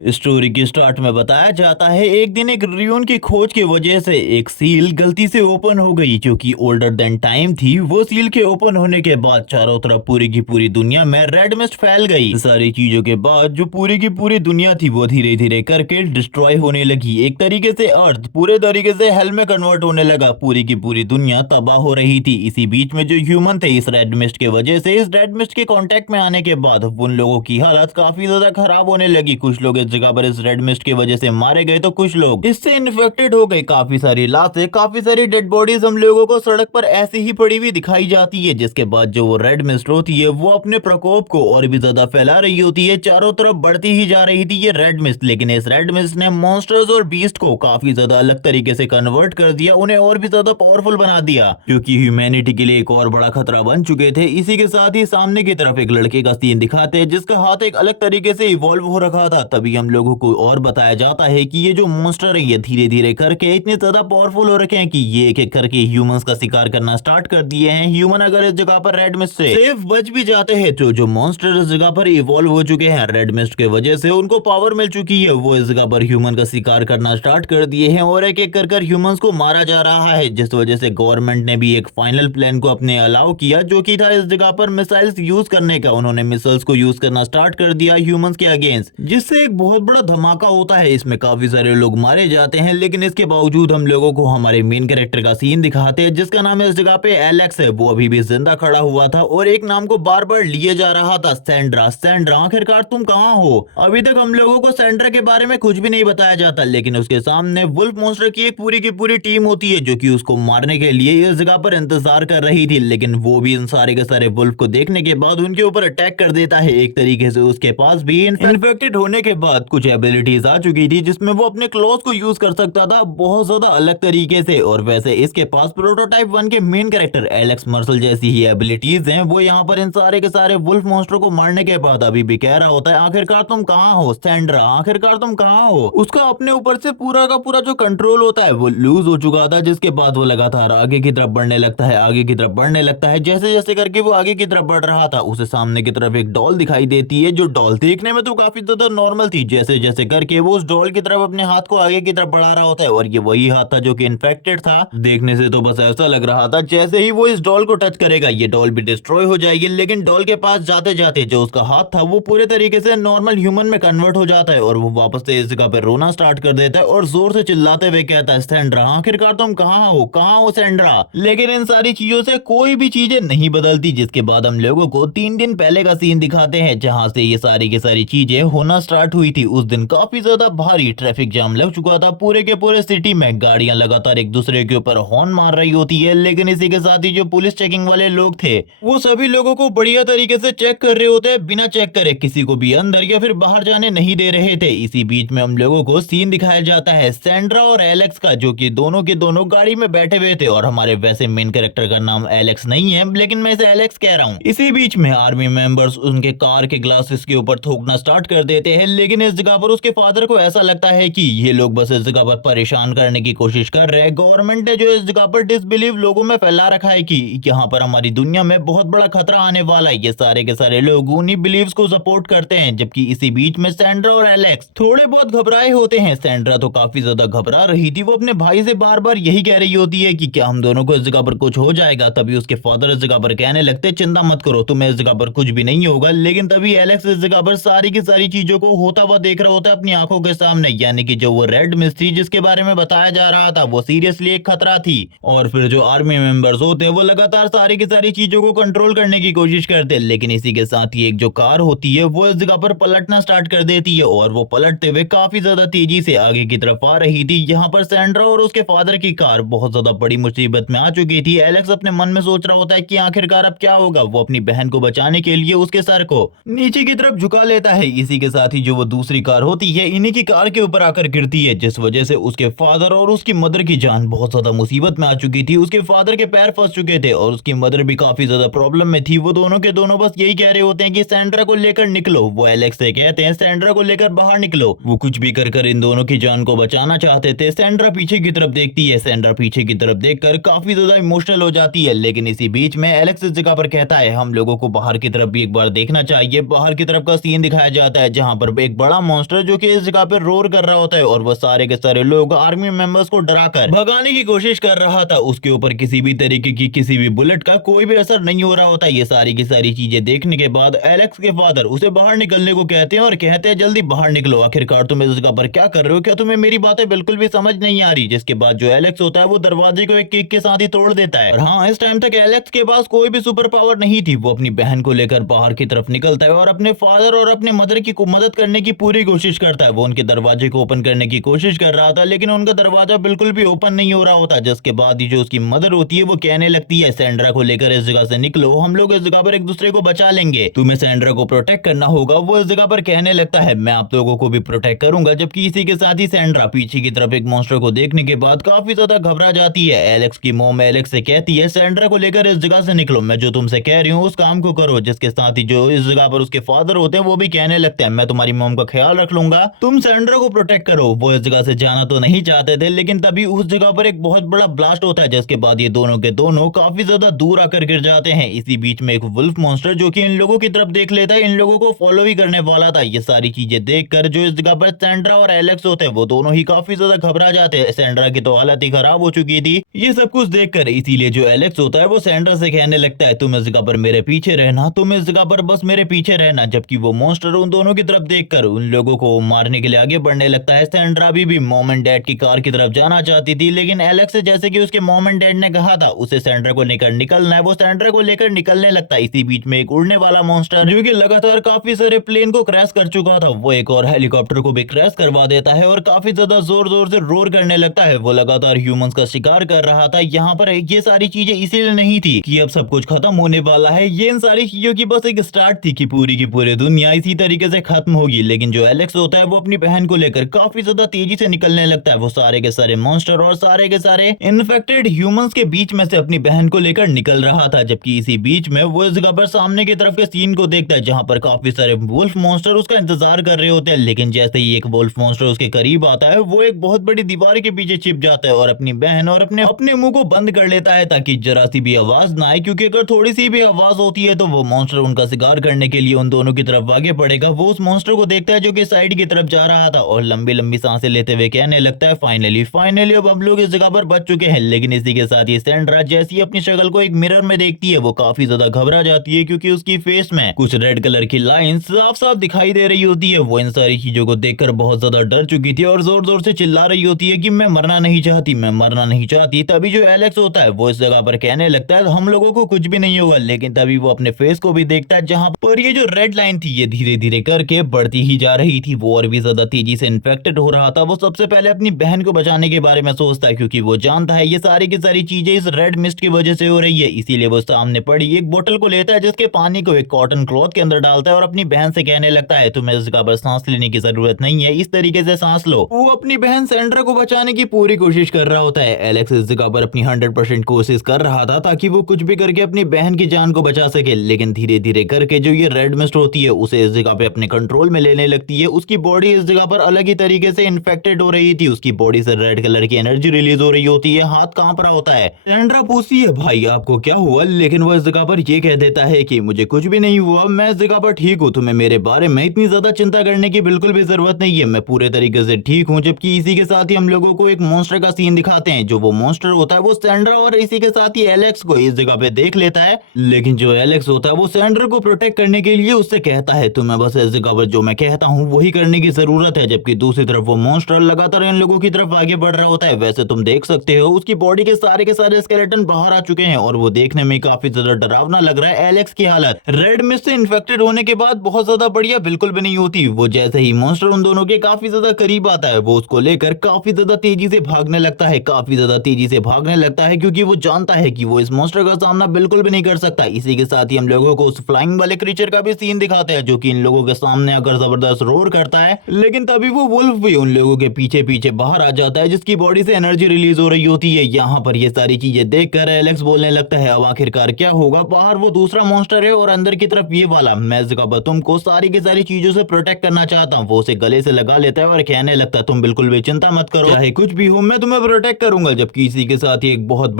Story की start में बताया जाता है एक दिन एक रियून की खोज की वजह से एक सील गलती से ओपन हो गई जो कि ओल्डर देन टाइम थी। वो सील के ओपन होने के बाद चारों तरफ पूरी की पूरी दुनिया में रेड मिस्ट फैल गई। सारी चीजों के बाद जो पूरी की पूरी दुनिया थी वो धीरे धीरे करके डिस्ट्रॉय होने लगी। एक तरीके से अर्थ पूरे तरीके से हेल में कन्वर्ट होने लगा। पूरी की पूरी दुनिया तबाह हो रही थी। इसी बीच में जो ह्यूमन थे इस रेड मिस्ट के वजह से इस रेड मिस्ट के कांटेक्ट में आने के बाद उन लोगों की हालत काफी ज्यादा खराब होने लगी। कुछ लोग इस जगह पर इस रेड मिस्ट की वजह से मारे गए तो कुछ लोग इससे इन्फेक्टेड हो गए। काफी सारी लाशें, काफी सारी डेड बॉडीज हम लोगों को सड़क पर ऐसी ही पड़ी हुई दिखाई जाती है। जिसके बाद जो वो रेड मिस्ट होती है वो अपने प्रकोप को और भी ज्यादा फैला रही होती है। चारों तरफ बढ़ती ही जा रही थी ये रेड मिस्ट। लेकिन इस रेड मिस्ट ने मॉन्स्टर्स और बीस्ट को काफी ज्यादा अलग तरीके से कन्वर्ट कर दिया, उन्हें और भी ज्यादा पावरफुल बना दिया, क्योंकि ह्यूमैनिटी के लिए एक और बड़ा खतरा बन चुके थे। इसी के साथ ही सामने की तरफ एक लड़के का सीन दिखाते हैं जिसका हाथ एक अलग तरीके से इवॉल्व हो रखा था। तभी हम लोगों को और बताया जाता है कि ये जो मॉन्स्टर है ये धीरे धीरे करके इतने ज्यादा पावरफुल हो रखे हैं कि ये एक एक करके ह्यूमंस का शिकार करना स्टार्ट कर दिए हैं। ह्यूमन अगर इस जगह पर रेड मिस्ट से सेफ बच भी जाते हैं तो जो मॉन्स्टर इस जगह पर इवॉल्व हो चुके हैं रेड मिस्ट के वजह से उनको पावर मिल चुकी है, वो इस जगह पर ह्यूमन का शिकार करना स्टार्ट कर दिए हैं और एक एक कर ह्यूमंस को मारा जा रहा है। जिस वजह से गवर्नमेंट ने भी एक फाइनल प्लान को अपने अलाउ किया जो कि था इस जगह पर मिसाइल्स यूज करने का। उन्होंने मिसाइल्स को यूज करना स्टार्ट कर दिया ह्यूमंस के अगेंस्ट, जिससे एक बहुत बड़ा धमाका होता है। इसमें काफी सारे लोग मारे जाते हैं, लेकिन इसके बावजूद हम लोगों को हमारे मेन कैरेक्टर का सीन दिखाते हैं जिसका नाम है इस जगह पे एलेक्स है। वो अभी भी जिंदा खड़ा हुआ था और एक नाम को बार बार लिए जा रहा था, सैंड्रा। सैंड्रा, आखिरकार तुम कहाँ हो? अभी तक हम लोगों को सैंड्रा के बारे में कुछ भी नहीं बताया जाता, लेकिन उसके सामने वुल्फ मॉन्स्टर की एक पूरी की पूरी टीम होती है जो कि उसको मारने के लिए इस जगह पर इंतजार कर रही थी। लेकिन वो भी इन सारे के सारे वुल्फ को देखने के बाद उनके ऊपर अटैक कर देता है। एक तरीके से उसके पास भी इन्फेक्टेड होने के बाद कुछ एबिलिटीज आ चुकी थी जिसमें वो अपने क्लॉज को यूज कर सकता था बहुत ज्यादा अलग तरीके से। और वैसे इसके पास प्रोटोटाइप 1 के मेन कैरेक्टर एलेक्स मर्सल जैसी ही एबिलिटीज हैं। वो यहाँ पर इन सारे के सारे वुल्फ मॉन्स्टर को मारने के बाद अभी भी कह रहा होता है, आखिरकार तुम कहाँ हो सैंड्रा, आखिरकार तुम कहाँ हो? उसका अपने ऊपर से पूरा का पूरा जो कंट्रोल होता है वो लूज हो चुका था, जिसके बाद वो लगातार आगे की तरफ बढ़ने लगता है, आगे की तरफ बढ़ने लगता है। जैसे जैसे करके वो आगे की तरफ बढ़ रहा था उसे सामने की तरफ एक डॉल दिखाई देती है, जो डॉल देखने में तो काफी ज्यादा नॉर्मल थी। जैसे जैसे करके वो उस डॉल की तरफ अपने हाथ को आगे की तरफ बढ़ा रहा होता है और ये वही हाथ था जो कि इन्फेक्टेड था। देखने से तो बस ऐसा लग रहा था जैसे ही वो इस डॉल को टच करेगा ये डॉल भी डिस्ट्रॉय हो जाएगी। लेकिन डॉल के पास जाते जाते जो उसका हाथ था वो पूरे तरीके से नॉर्मल ह्यूमन में कन्वर्ट हो जाता है और वो वापस से इस जगह पे रोना स्टार्ट कर देता है और जोर से चिल्लाते हुए कहता है, सैंड्रा, आखिरकार तुम कहाँ हो, कहाँ हो सैंड्रा? लेकिन इन सारी चीजों से कोई भी चीजें नहीं बदलती। जिसके बाद हम लोगों को 3 दिन पहले का सीन दिखाते हैं जहां से ये सारी की सारी चीजें होना स्टार्ट हुई थी। उस दिन काफी ज्यादा भारी ट्रैफिक जाम लग चुका था पूरे के पूरे सिटी में। गाड़ियां लगातार एक दूसरे के ऊपर हॉर्न मार रही होती है, लेकिन इसी के साथ ही जो पुलिस चेकिंग वाले लोग थे वो सभी लोगों को बढ़िया तरीके से चेक कर रहे होते हैं, बिना चेक करे किसी को भी अंदर या फिर बाहर जाने नहीं दे रहे थे। इसी बीच में हम लोगों को सीन दिखाया जाता है सैंड्रा और एलेक्स का, जो कि दोनों के दोनों गाड़ी में बैठे हुए थे। और हमारे वैसे मेन कैरेक्टर का नाम एलेक्स नहीं है, लेकिन मैं इसे एलेक्स कह रहा हूँ। इसी बीच में आर्मी मेंबर्स उनके कार के ग्लासेस के ऊपर थूकना स्टार्ट कर देते हैं, लेकिन इस जगह पर उसके फादर को ऐसा लगता है कि ये लोग बस इस जगह पर परेशान करने की कोशिश कर रहे हैं। गवर्नमेंट ने जो इस जगह पर डिसबिलीव लोगों में फैला रखा है कि यहाँ पर हमारी दुनिया में बहुत बड़ा खतरा आने वाला है, ये सारे के सारे लोग उन्हीं बिलीव्स को सपोर्ट करते हैं। जबकि इसी बीच में सैंड्रा और एलेक्स थोड़े बहुत घबराए होते हैं। सैंड्रा तो काफी ज्यादा घबरा रही थी, वो अपने भाई से बार बार यही कह रही होती है कि क्या हम दोनों को इस जगह पर कुछ हो जाएगा। तभी उसके फादर इस जगह पर कहने लगते, चिंता मत करो, तुम्हें इस जगह पर कुछ भी नहीं होगा। लेकिन तभी एलेक्स इस जगह पर सारी की सारी चीजों को होता हुआ देख रहा होता है अपनी आंखों के सामने, यानी कि जो वो रेड मिस्ट थी जिसके बारे में बताया जा रहा था वो सीरियसली एक खतरा थी। और फिर जो आर्मी मेंबर्स होते हैं वो लगातार सारी की सारी चीजों को कंट्रोल करने की कोशिश करते हैं, लेकिन इसी के साथ ही एक जो कार होती है वो इस जगह पर पलटना स्टार्ट कर देती है और वो पलटते हुए काफी ज्यादा तेजी से आगे की तरफ आ रही थी। यहाँ पर सैंड्रा और उसके फादर की कार बहुत ज्यादा बड़ी मुसीबत में आ चुकी थी। एलेक्स अपने मन में सोच रहा होता है कि आखिरकार अब क्या होगा। वो अपनी बहन को बचाने के लिए उसके सर को नीचे की तरफ झुका लेता है। इसी के साथ ही जो वो दूसरी कार होती है इन्हीं की कार के ऊपर आकर गिरती है, जिस वजह से उसके फादर और उसकी मदर की जान बहुत ज्यादा मुसीबत में आ चुकी थी। उसके फादर के पैर फंस चुके थे और उसकी मदर भी काफी ज्यादा प्रॉब्लम में थी। वो दोनों के दोनों बस यही कह रहे होते हैं कि सैंड्रा को लेकर निकलो। वो एलेक्स से कहते हैं, सैंड्रा को लेकर बाहर निकलो। वो कुछ भी कर इन दोनों की जान को बचाना चाहते थे। सैंड्रा पीछे की तरफ देखती है, सैंड्रा पीछे की तरफ देखकर काफी ज्यादा इमोशनल हो जाती है। लेकिन इसी बीच में एलेक्स इस जगह पर कहता है, हम लोगों को बाहर की तरफ भी एक बार देखना चाहिए। बाहर की तरफ का सीन दिखाया जाता है जहां पर एक बड़ा मॉन्स्टर जो कि इस जगह पे रोर कर रहा होता है और वो सारे के सारे लोग आर्मी मेंबर्स को डराकर भगाने की कोशिश कर रहा था। उसके ऊपर किसी भी तरीके की किसी भी बुलेट का कोई भी असर नहीं हो रहा होता। ये सारी की सारी चीजें देखने के बाद एलेक्स के फादर उसे बाहर निकलने को कहते हैं और कहते हैं जल्दी बाहर निकलो, आखिरकार तुम इस जगह पर क्या कर रहे हो, क्या तुम्हें मेरी बातें बिल्कुल भी समझ नहीं आ रही। जिसके बाद जो एलेक्स होता है वो दरवाजे को एक किक के साथ ही तोड़ देता है। और हाँ, इस टाइम तक एलेक्स के पास कोई भी सुपर पावर नहीं थी। वो अपनी बहन को लेकर बाहर की तरफ निकलता है और अपने फादर और अपने मदर की मदद करने की पूरी कोशिश करता है। वो उनके दरवाजे को ओपन करने की कोशिश कर रहा था लेकिन उनका दरवाजा बिल्कुल भी ओपन नहीं हो रहा होता। जिसके बाद ही जो उसकी मदर होती है वो कहने लगती है सैंड्रा को लेकर इस जगह से निकलो, हम लोग इस जगह पर एक दूसरे को बचा लेंगे, तुम्हें सैंड्रा को प्रोटेक्ट करना होगा। वो इस जगह पर कहने लगता है मैं आप लोगों को भी प्रोटेक्ट करूंगा। जबकि इसी के साथ ही सैंड्रा पीछे की तरफ एक मॉन्स्टर को देखने के बाद काफी ज्यादा घबरा जाती है। एलेक्स की मॉम एलेक्स से कहती है सैंड्रा को लेकर इस जगह से निकलो, मैं जो तुमसे कह रही हूँ उस काम को करो। जिसके साथ ही जो इस जगह पर उसके फादर होते हैं वो भी कहने लगते हैं मैं तुम्हारी मॉम का ख्याल रख लूंगा, तुम सैंड्रा को प्रोटेक्ट करो। वो इस जगह से जाना तो नहीं चाहते थे लेकिन तभी उस जगह पर एक बहुत बड़ा ब्लास्ट होता है। जिसके बाद ये दोनों के दोनों काफी ज्यादा दूर आकर गिर जाते हैं। इसी बीच में एक वुल्फ मॉन्स्टर जो कि इन लोगों की तरफ देख लेता है, इन लोगों को फॉलो भी करने वाला था। ये सारी चीजें देखकर जो इस जगह पर सैंड्रा और एलेक्स होते हैं वो दोनों ही काफी ज्यादा घबरा जाते हैं। सैंड्रा की तो हालत ही खराब हो चुकी थी ये सब कुछ देखकर। इसीलिए जो एलेक्स होता है वो सैंड्रा से कहने लगता है तुम इस जगह पर मेरे पीछे रहना, तुम इस जगह पर बस मेरे पीछे रहना। जबकि वो मॉन्स्टर उन दोनों की तरफ देखकर उन लोगों को मारने के लिए आगे बढ़ने लगता है। सैंड्रा भी मॉम एंड डैड की कार की तरफ जाना चाहती थी लेकिन एलेक्स से जैसे कि उसके मॉम एंड डैड ने कहा था उसे सैंड्रा को लेकर निकलना है, वो सैंड्रा को लेकर निकलने लगता है। इसी बीच में एक उड़ने वाला मॉन्स्टर जो कि लगातार काफी सारे प्लेन को क्रैश कर चुका था वो एक और हेलीकॉप्टर को भी क्रैश करवा देता है और काफी ज्यादा जोर जोर से रोर करने लगता है। वो लगातार ह्यूमंस का शिकार कर रहा था। यहाँ पर ये सारी चीजें इसीलिए नहीं थी कि अब सब कुछ खत्म होने वाला है, ये इन सारी चीजों की बस एक स्टार्ट थी कि पूरी की पूरी दुनिया इसी तरीके से खत्म होगी। लेकिन जो एलेक्स होता है वो अपनी बहन को लेकर काफी ज्यादा तेजी से निकलने लगता है। वो सारे के सारे मॉन्स्टर और सारे के सारे इन्फेक्टेड ह्यूमंस के बीच में से अपनी बहन को लेकर निकल रहा था। जबकि इसी बीच में वो इस जगह पर सामने की तरफ के सीन को देखता है जहां पर काफी सारे वुल्फ मॉन्स्टर उसका इंतजार कर रहे होते हैं। लेकिन जैसे ही एक वुल्फ मॉन्स्टर उसके करीब आता है वो एक बहुत बड़ी दीवार के पीछे छिप जाता है और अपनी बहन और अपने मुंह को बंद कर लेता है ताकि जरा सी भी आवाज ना आए, क्योंकि अगर थोड़ी सी भी आवाज होती है तो वो मॉन्स्टर उनका शिकार करने के लिए उन दोनों की तरफ आगे बढ़ेगा। वो उस मॉन्स्टर को देखता है जो कि साइड की तरफ जा रहा था और लंबी लंबी सांसें लेते हुए कहने लगता है फाइनली अब हम लोग इस जगह पर बच चुके हैं। लेकिन इसी के साथ ही सैंड्रा जैसी अपनी शक्ल को एक मिरर में देखती है वो काफी ज्यादा घबरा जाती है क्योंकि उसकी फेस में कुछ रेड कलर की लाइन साफ साफ दिखाई दे रही होती है। वो इन सारी चीजों को देखकर बहुत ज्यादा डर चुकी थी और जोर जोर से चिल्ला रही होती है कि मैं मरना नहीं चाहती, मैं मरना नहीं चाहती। तभी जो एलेक्स होता है वो इस जगह पर कहने लगता है हम लोगों को कुछ भी नहीं होगा। लेकिन तभी वो अपने फेस को भी देखता है जहां पर ये जो रेड लाइन थी ये धीरे धीरे करके बढ़ती ही जा रही थी। वो और भी ज्यादा तेजी से इन्फेक्टेड हो रहा था। वो सबसे पहले अपनी बहन को बचाने के बारे में सोचता है क्योंकि वो जानता है ये सारी की सारी चीजें इस रेड मिस्ट की वजह से हो रही है। इसीलिए वो सामने पड़ी एक बोतल को लेता है जिसके पानी को एक कॉटन क्लॉथ के अंदर डालता है और अपनी बहन से कहने लगता है तुम्हें इस जगह पर सांस लेने की जरूरत नहीं है, इस तरीके से सांस लो। वो अपनी बहन सैंड्रा को बचाने की पूरी कोशिश कर रहा होता है। एलेक्स इस जगह पर अपनी 100% कोशिश कर रहा था ताकि वो कुछ भी करके अपनी बहन की जान को बचा सके। लेकिन धीरे धीरे करके जो ये रेड मिस्ट होती है उसे इस जगह पे अपने कंट्रोल में लेने लगती है। उसकी बॉडी इस जगह पर अलग ही तरीके से इन्फेक्टेड हो रही थी। उसकी बॉडी से रेड कलर की एनर्जी रिलीज हो रही होती है, हाथ कांप रहा होता है। सैंड्रा पूछती है भाई आपको क्या हुआ, लेकिन वो इस जगह पर ये कह देता है कि मुझे कुछ भी नहीं हुआ, मैं इस जगह पर ठीक हूँ, तुम्हें मेरे बारे में इतनी ज्यादा चिंता करने की बिल्कुल भी जरूरत नहीं है, मैं पूरे तरीके से ठीक हूँ। जबकि इसी के साथ ही हम लोगों को एक मॉन्स्टर का सीन दिखाते हैं। जो वो मॉन्स्टर होता है वो सैंड्रा और इसी के साथ ही एलेक्स को इस जगह पे देख लेता है। लेकिन जो एलेक्स होता है वो सैंड्रा को प्रोटेक्ट करने के लिए उससे कहता है तुम्हें बस इस जगह पर जो मैं कहता हूँ वही करने की जरूरत है। जबकि दूसरी तरफ वो मॉन्स्टर लगातार इन लोगों की तरफ आगे बढ़ रहा होता है। वैसे तुम देख सकते हो उसकी बॉडी के सारे स्केलेटन बाहर आ चुके हैं और वो देखने में काफी ज्यादा डरावना लग रहा है। एलेक्स की हालत रेड मिस्ट से इन्फेक्टेड होने के बाद बहुत ज्यादा बढ़िया बिल्कुल भी नहीं होती। वो जैसे ही मॉन्स्टर उन दोनों के काफी ज्यादा करीब आता है वो उसको लेकर काफी ज्यादा तेजी से भागने लगता है, काफी ज्यादा तेजी से भागने लगता है क्योंकि वो जानता है कि वो इस मॉन्स्टर का सामना बिल्कुल भी नहीं कर सकता। इसी के साथ ही हम लोगों को उस फ्लाइंग वाले क्रीचर का भी सीन दिखाते हैं जो कि इन लोगों के सामने आकर जबरदस्त रोर करता है। लेकिन तभी वो वुल्फ भी उन लोगों के पीछे पीछे बाहर आ जाता है जिसकी बॉडी से एनर्जी रिलीज हो रही होती है। यहाँ पर ये सारी चीजें देखकर एलेक्स बोलने लगता है अब आखिरकार क्या होगा, बाहर वो दूसरा मॉन्स्टर है और अंदर की तरफ ये वाला। मैं इस जगह पर तुमको सारी की सारी चीजों से प्रोटेक्ट करना चाहता हूँ। वो उसे गले से लगा लेता है और कहने लगता है तुम बिल्कुल भी चिंता मत करो, चाहे कुछ भी हो मैं तुम्हें प्रोटेक्ट करूंगा। जबकि इसी के साथ ही एक बहुत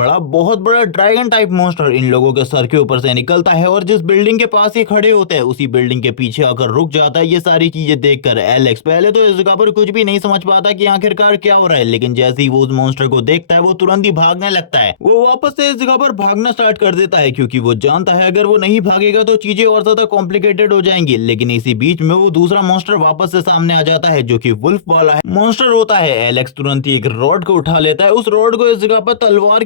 बड़ा ड्रैगन टाइप मॉन्स्टर इन लोगों के सर के ऊपर से निकलता है और जिस बिल्डिंग के पास ये खड़े होते हैं उसी बिल्डिंग के पीछे आकर रुक जाता है। ये सारी चीजें देखकर एलेक्स पहले तो इस जगह पर कुछ भी नहीं समझ पाता कि आखिरकार क्या हो रहा है, लेकिन जैसे ही वो उस मॉन्स्टर को देखता है वो तुरंत ही भागने लगता है। वो वापस से इस जगह पर भागना स्टार्ट कर देता है क्योंकि वो जानता है अगर वो नहीं भागेगा तो चीजें और ज्यादा कॉम्प्लिकेटेड हो जाएंगी। लेकिन इसी बीच में वो दूसरा मॉन्स्टर वापस से सामने आ जाता है जो कि वुल्फ वाला है मॉन्स्टर होता है। एलेक्स तुरंत ही एक रॉड को उठा लेता है, उस रॉड को इस जगह पर तलवार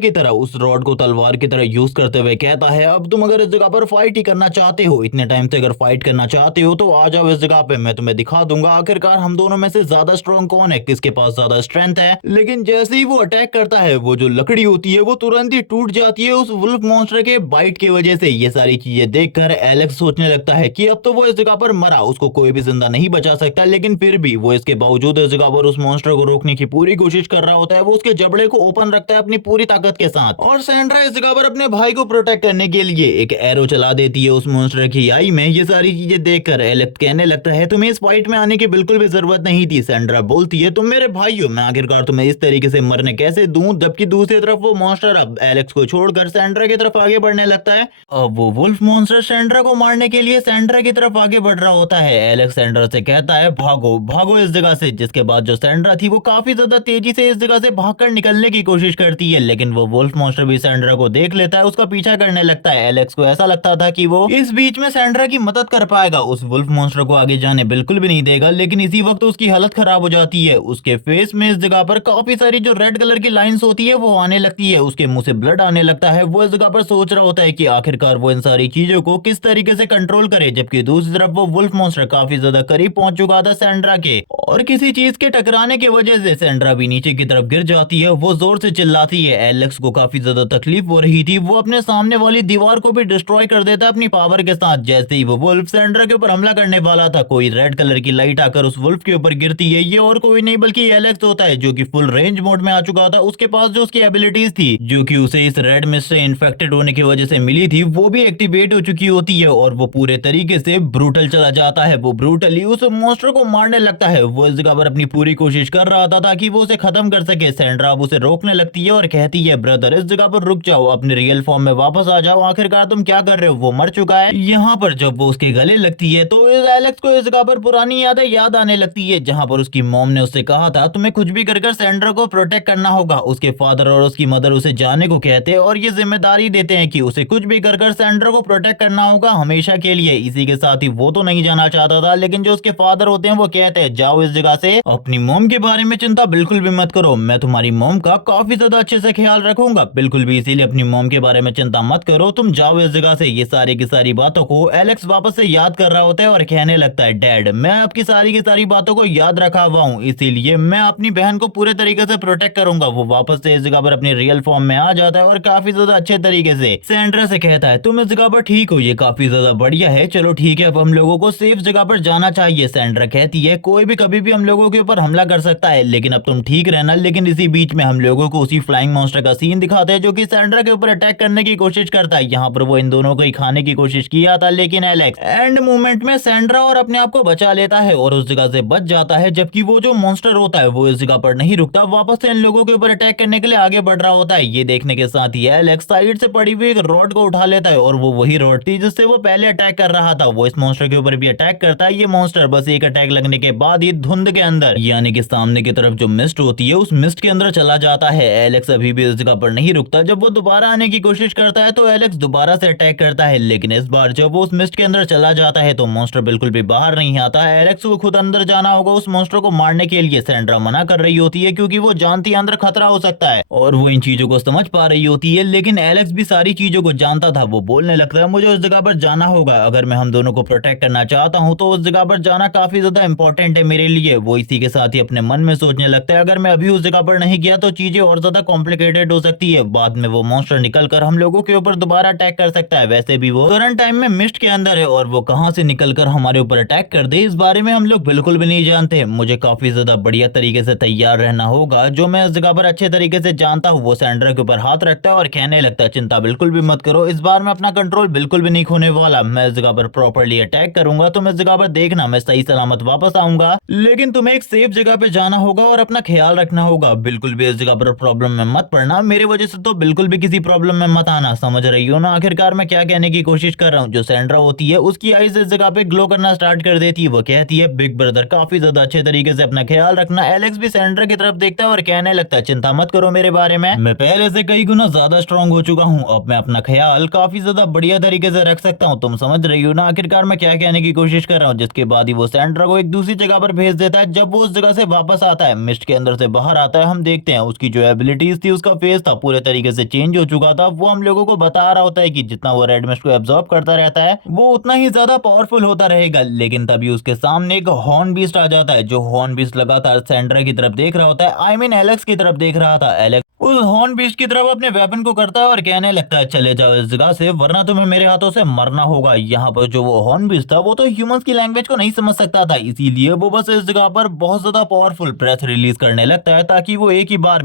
की तरह यूज करते हुए कहता है अब तुम अगर इस जगह पर फाइट ही करना चाहते हो, इतने टाइम से अगर फाइट करना चाहते हो तो आ जाओ इस जगह पे, मैं तुम्हें दिखा दूंगा आखिरकार हम दोनों में से ज्यादा स्ट्रॉन्ग कौन है, किसके पास ज्यादा स्ट्रेंथ है। लेकिन जैसे ही वो अटैक करता है वो जो लकड़ी होती है वो तुरंत ही टूट जाती है उस वुल्फ मॉन्स्टर के बाइट की वजह से। ये सारी चीजें देखकर एलेक्स सोचने लगता है कि अब तो वो इस जगह पर मरा, उसको कोई भी जिंदा नहीं बचा सकता, लेकिन फिर भी वो इसके बावजूद इस जगह पर उस मॉन्स्टर को रोकने की पूरी कोशिश कर रहा होता है। वो उसके जबड़े को ओपन रखता है अपनी पूरी ताकत के साथ और सैंड्रा इस जगह पर अपने भाई को प्रोटेक्ट करने के लिए एक एरो चला देती है उस मॉन्स्टर की आई में। ये सारी चीजें देखकर एलेक्स कहने लगता है तुम्हें इस फाइट में आने की बिल्कुल भी जरूरत नहीं थी। सैंड्रा बोलती है तुम मेरे भाई हो, मैं आखिरकार तुम्हें इस तरीके से मरने कैसे दूं। जबकि दूसरी तरफ वो मॉन्स्टर अब एलेक्स को छोड़कर सैंड्रा की तरफ आगे बढ़ने लगता है। अब वो वुल्फ मॉन्स्टर सैंड्रा को मारने के लिए सैंड्रा की तरफ आगे बढ़ रहा होता है। एलेक्स सैंड्रा से कहता है भागो भागो इस जगह से, जिसके बाद जो सैंड्रा थी वो काफी ज्यादा तेजी से इस जगह से भागकर निकलने की कोशिश करती है, लेकिन वो वुल्फ मॉन्स्टर भी सैंड्रा को देख लेता है, उसका पीछा करने लगता है। एलेक्स को ऐसा लगता था कि वो इस बीच में सैंड्रा की मदद कर पाएगा, उस वुल्फ मॉन्स्टर को आगे जाने बिल्कुल भी नहीं देगा, लेकिन इसी वक्त उसकी हालत खराब हो जाती है। उसके फेस में इस जगह पर काफी सारी जो रेड कलर की लाइंस होती है वो आने लगती है, उसके मुंह से ब्लड आने लगता है। वो इस जगह पर सोच रहा होता है कि आखिरकार वो इन सारी चीजों को किस तरीके से कंट्रोल करे, जबकि दूसरी तरफ वो वुल्फ मॉन्स्टर काफी ज्यादा करीब पहुंच चुका था सैंड्रा के और किसी चीज के टकराने की वजह से सैंड्रा भी नीचे की तरफ गिर जाती है। वो जोर से चिल्लाती है, एलेक्स को काफी ज्यादा तकलीफ हो रही थी, वो अपने सामने वाली दीवार को भी डिस्ट्रॉय कर देता है अपनी पावर के साथ। जैसे ही वो वुल्फ सैंड्रा के ऊपर हमला करने वाला था कोई रेड कलर की लाइट आकर उस वुल्फ के ऊपर गिरती है। ये और कोई नहीं बल्कि एलेक्स होता है जो कि फुल रेंज मोड में आ चुका था। उसके पास जो उसकी एबिलिटीज थी जो कि उसे इस रेड मिस्ट से इन्फेक्टेड होने की वजह से मिली थी वो भी एक्टिवेट हो चुकी होती है और वो पूरे तरीके से ब्रूटल चला जाता है। वो ब्रूटली उस मॉन्स्टर को मारने लगता है। वो इस जगह पर अपनी पूरी कोशिश कर रहा था ताकि वो उसे खत्म कर सके। सैंड्रा अब उसे रोकने लगती है और कहती है ब्रदर इस जगह पर रुक जाओ, अपने रियल फॉर्म में वापस आ जाओ, आखिरकार तुम क्या कर रहे हो, वो मर चुका है। यहाँ पर जब वो उसके गले लगती है तो इस एलेक्स को इस जगह पर पुरानी यादें याद आने लगती है जहाँ पर उसकी मॉम ने उससे कहा था तुम्हें कुछ भी कर सैंड्रा को प्रोटेक्ट करना होगा। उसके फादर और उसकी मदर उसे जाने को कहते हैं और ये जिम्मेदारी देते हैं कि उसे कुछ भी कर सैंड्रा को प्रोटेक्ट करना होगा हमेशा के लिए। इसी के साथ ही वो तो नहीं जाना चाहता था, लेकिन जो उसके फादर होते हैं वो कहते हैं जाओ इस जगह से, अपनी मॉम के बारे में चिंता बिल्कुल भी मत करो, मैं तुम्हारी मॉम का काफी ज्यादा अच्छे से ख्याल रखूंगा, बिल्कुल भी इसीलिए अपनी मॉम के बारे में चिंता मत करो, तुम जाओ इस जगह से। ये सारी की सारी बातों को एलेक्स वापस से याद कर रहा होता है और कहने लगता है डैड मैं आपकी सारी की सारी बातों को याद रखा हुआ हूँ, इसीलिए मैं अपनी बहन को पूरे तरीके से प्रोटेक्ट करूंगा। वो वापस से इस जगह पर अपनी रियल फॉर्म में आ जाता है और काफी ज्यादा अच्छे तरीके से सैंड्रा से कहता है तुम इस जगह पर ठीक हो, ये काफी ज्यादा बढ़िया है, चलो ठीक है अब हम लोगों को सेफ जगह पर जाना चाहिए। सैंड्रा कहती है कोई भी कभी भी हम लोगों के ऊपर हमला कर सकता है, लेकिन अब तुम ठीक रहना। लेकिन इसी बीच में हम लोगों को उसी फ्लाइंग मॉन्स्टर का सीन दिखाते हैं जो कि सैंड्रा के ऊपर अटैक करने की कोशिश करता है। यहाँ पर वो इन दोनों को ही खाने की कोशिश किया था, लेकिन एलेक्स एंड मूवमेंट में सैंड्रा और अपने आप को बचा लेता है और उस जगह से बच जाता है। जबकि वो जो मॉन्स्टर होता है वो इस जगह पर नहीं रुकता, वापस से इन लोगों के ऊपर अटैक करने के लिए आगे बढ़ रहा होता है। ये देखने के साथ ही एलेक्स साइड से पड़ी हुई एक रॉड को उठा लेता है और वो वही रॉड थी जिससे वो पहले अटैक कर रहा था। वो इस मॉन्स्टर के ऊपर भी अटैक करता है। ये मॉन्स्टर बस एक अटैक लगने के बाद ही धुंध के अंदर यानी कि सामने की तरफ जो मिस्ट होती है उस मिस्ट के अंदर चला जाता है। एलेक्स अभी भी इस जगह पर नहीं रुकता, जब वो दोबारा आने की कोशिश करता है तो एलेक्स दोबारा से अटैक करता है, लेकिन इस बार जब वो उस मिस्ट के अंदर चला जाता है तो मॉन्स्टर बिल्कुल भी बाहर नहीं आता है। एलेक्स को खुद अंदर जाना होगा उस मॉन्स्टर को मारने के लिए। सैंड्रा मना कर रही होती है क्योंकि वो जानती है अंदर खतरा हो सकता है और वो इन चीजों को समझ पा रही होती है, लेकिन एलेक्स भी सारी चीजों को जानता था। वो बोलने लगता है मुझे उस जगह पर जाना होगा, अगर मैं हम दोनों को प्रोटेक्ट करना चाहता हूँ तो उस जगह पर जाना काफी ज्यादा इंपॉर्टेंट है मेरे लिए। वो इसी के साथ ही अपने मन में सोचने लगता है अगर मैं अभी उस जगह पर नहीं गया तो चीजें और ज्यादा कॉम्प्लिकेटेड हो सकती है, बाद में वो मॉन्स्टर निकलकर हम लोगों के ऊपर दोबारा अटैक कर सकता है। वैसे भी वो करंट टाइम में मिस्ट के अंदर है और वो कहां से निकलकर हमारे ऊपर अटैक कर दे इस बारे में हम लोग बिल्कुल भी नहीं जानते। मुझे काफी ज्यादा बढ़िया तरीके से तैयार रहना होगा, जो मैं इस जगह पर अच्छे तरीके से जानता हूँ। वो सैंड्रा के ऊपर हाथ रखता है और कहने लगता है चिंता बिल्कुल भी मत करो, इस बार मैं अपना कंट्रोल बिल्कुल भी नहीं खोने वाला, मैं इस जगह पर प्रॉपर्ली अटैक करूंगा, तुम इस जगह पर देखना मैं सही सलामत वापस आऊंगा, लेकिन तुम्हें एक सेफ जगह पे जाना होगा और अपना ख्याल रखना होगा, बिल्कुल भी इस जगह पर प्रॉब्लम प्रॉब्लम में मत पड़ना, मेरे वजह से तो बिल्कुल भी किसी प्रॉब्लम में मत आना, समझ रही हो ना आखिरकार मैं क्या कहने की कोशिश कर रहा हूँ। जो सैंड्रा होती है उसकी आईज इस जगह पे ग्लो करना स्टार्ट कर देती है। वो कहती है बिग ब्रदर काफी ज्यादा अच्छे तरीके से अपना ख्याल रखना। एलेक्स भी सैंड्रा की तरफ देखता है और कहने लगता है चिंता मत करो मेरे बारे में, मैं पहले से कई गुना ज्यादा स्ट्रांग हो चुका हूँ, अब मैं अपना ख्याल काफी ज्यादा बढ़िया तरीके से रख सकता हूँ। तुम समझ रही हो ना आखिरकार मैं क्या कहने की कोशिश कर रहा हूँ। जिसके बाद ही वो सैंड्रा को एक दूसरी जगह पर भेज देता है। जब वो उस जगह से वापस आता है, मिस्ट के अंदर से बाहर आता है, हम देखते हैं उसकी जो एबिलिटीज थी, उसका फेस था पूरे तरीके से चेंज हो चुका था। वो हम लोगों को बता रहा होता है कि जितना वो रेड मिस्ट को एब्जॉर्ब करता रहता है वो उतना ही ज्यादा पावरफुल होता रहेगा। लेकिन तभी उसके सामने एक हॉर्न बीस्ट आ जाता है। जो हॉर्न बीस्ट लगातार सैंड्रा की तरफ देख रहा होता है, आई मीन एलेक्स की तरफ देख रहा था। एलेक्स उस हॉर्न बीस्ट की तरफ अपने वेपन को करता है और कहने लगता है चले जाओ इस जगह से, वरना तुम्हें मेरे हाथों से मरना होगा। यहाँ पर जो वो हॉर्न बीस्ट था वो तो ह्यूमंस की लैंग्वेज को नहीं समझ सकता था, इसीलिए वो बस इस जगह पर बहुत ज्यादा पावरफुल ब्रेथ रिलीज करने लगता है ताकि वो एक ही बार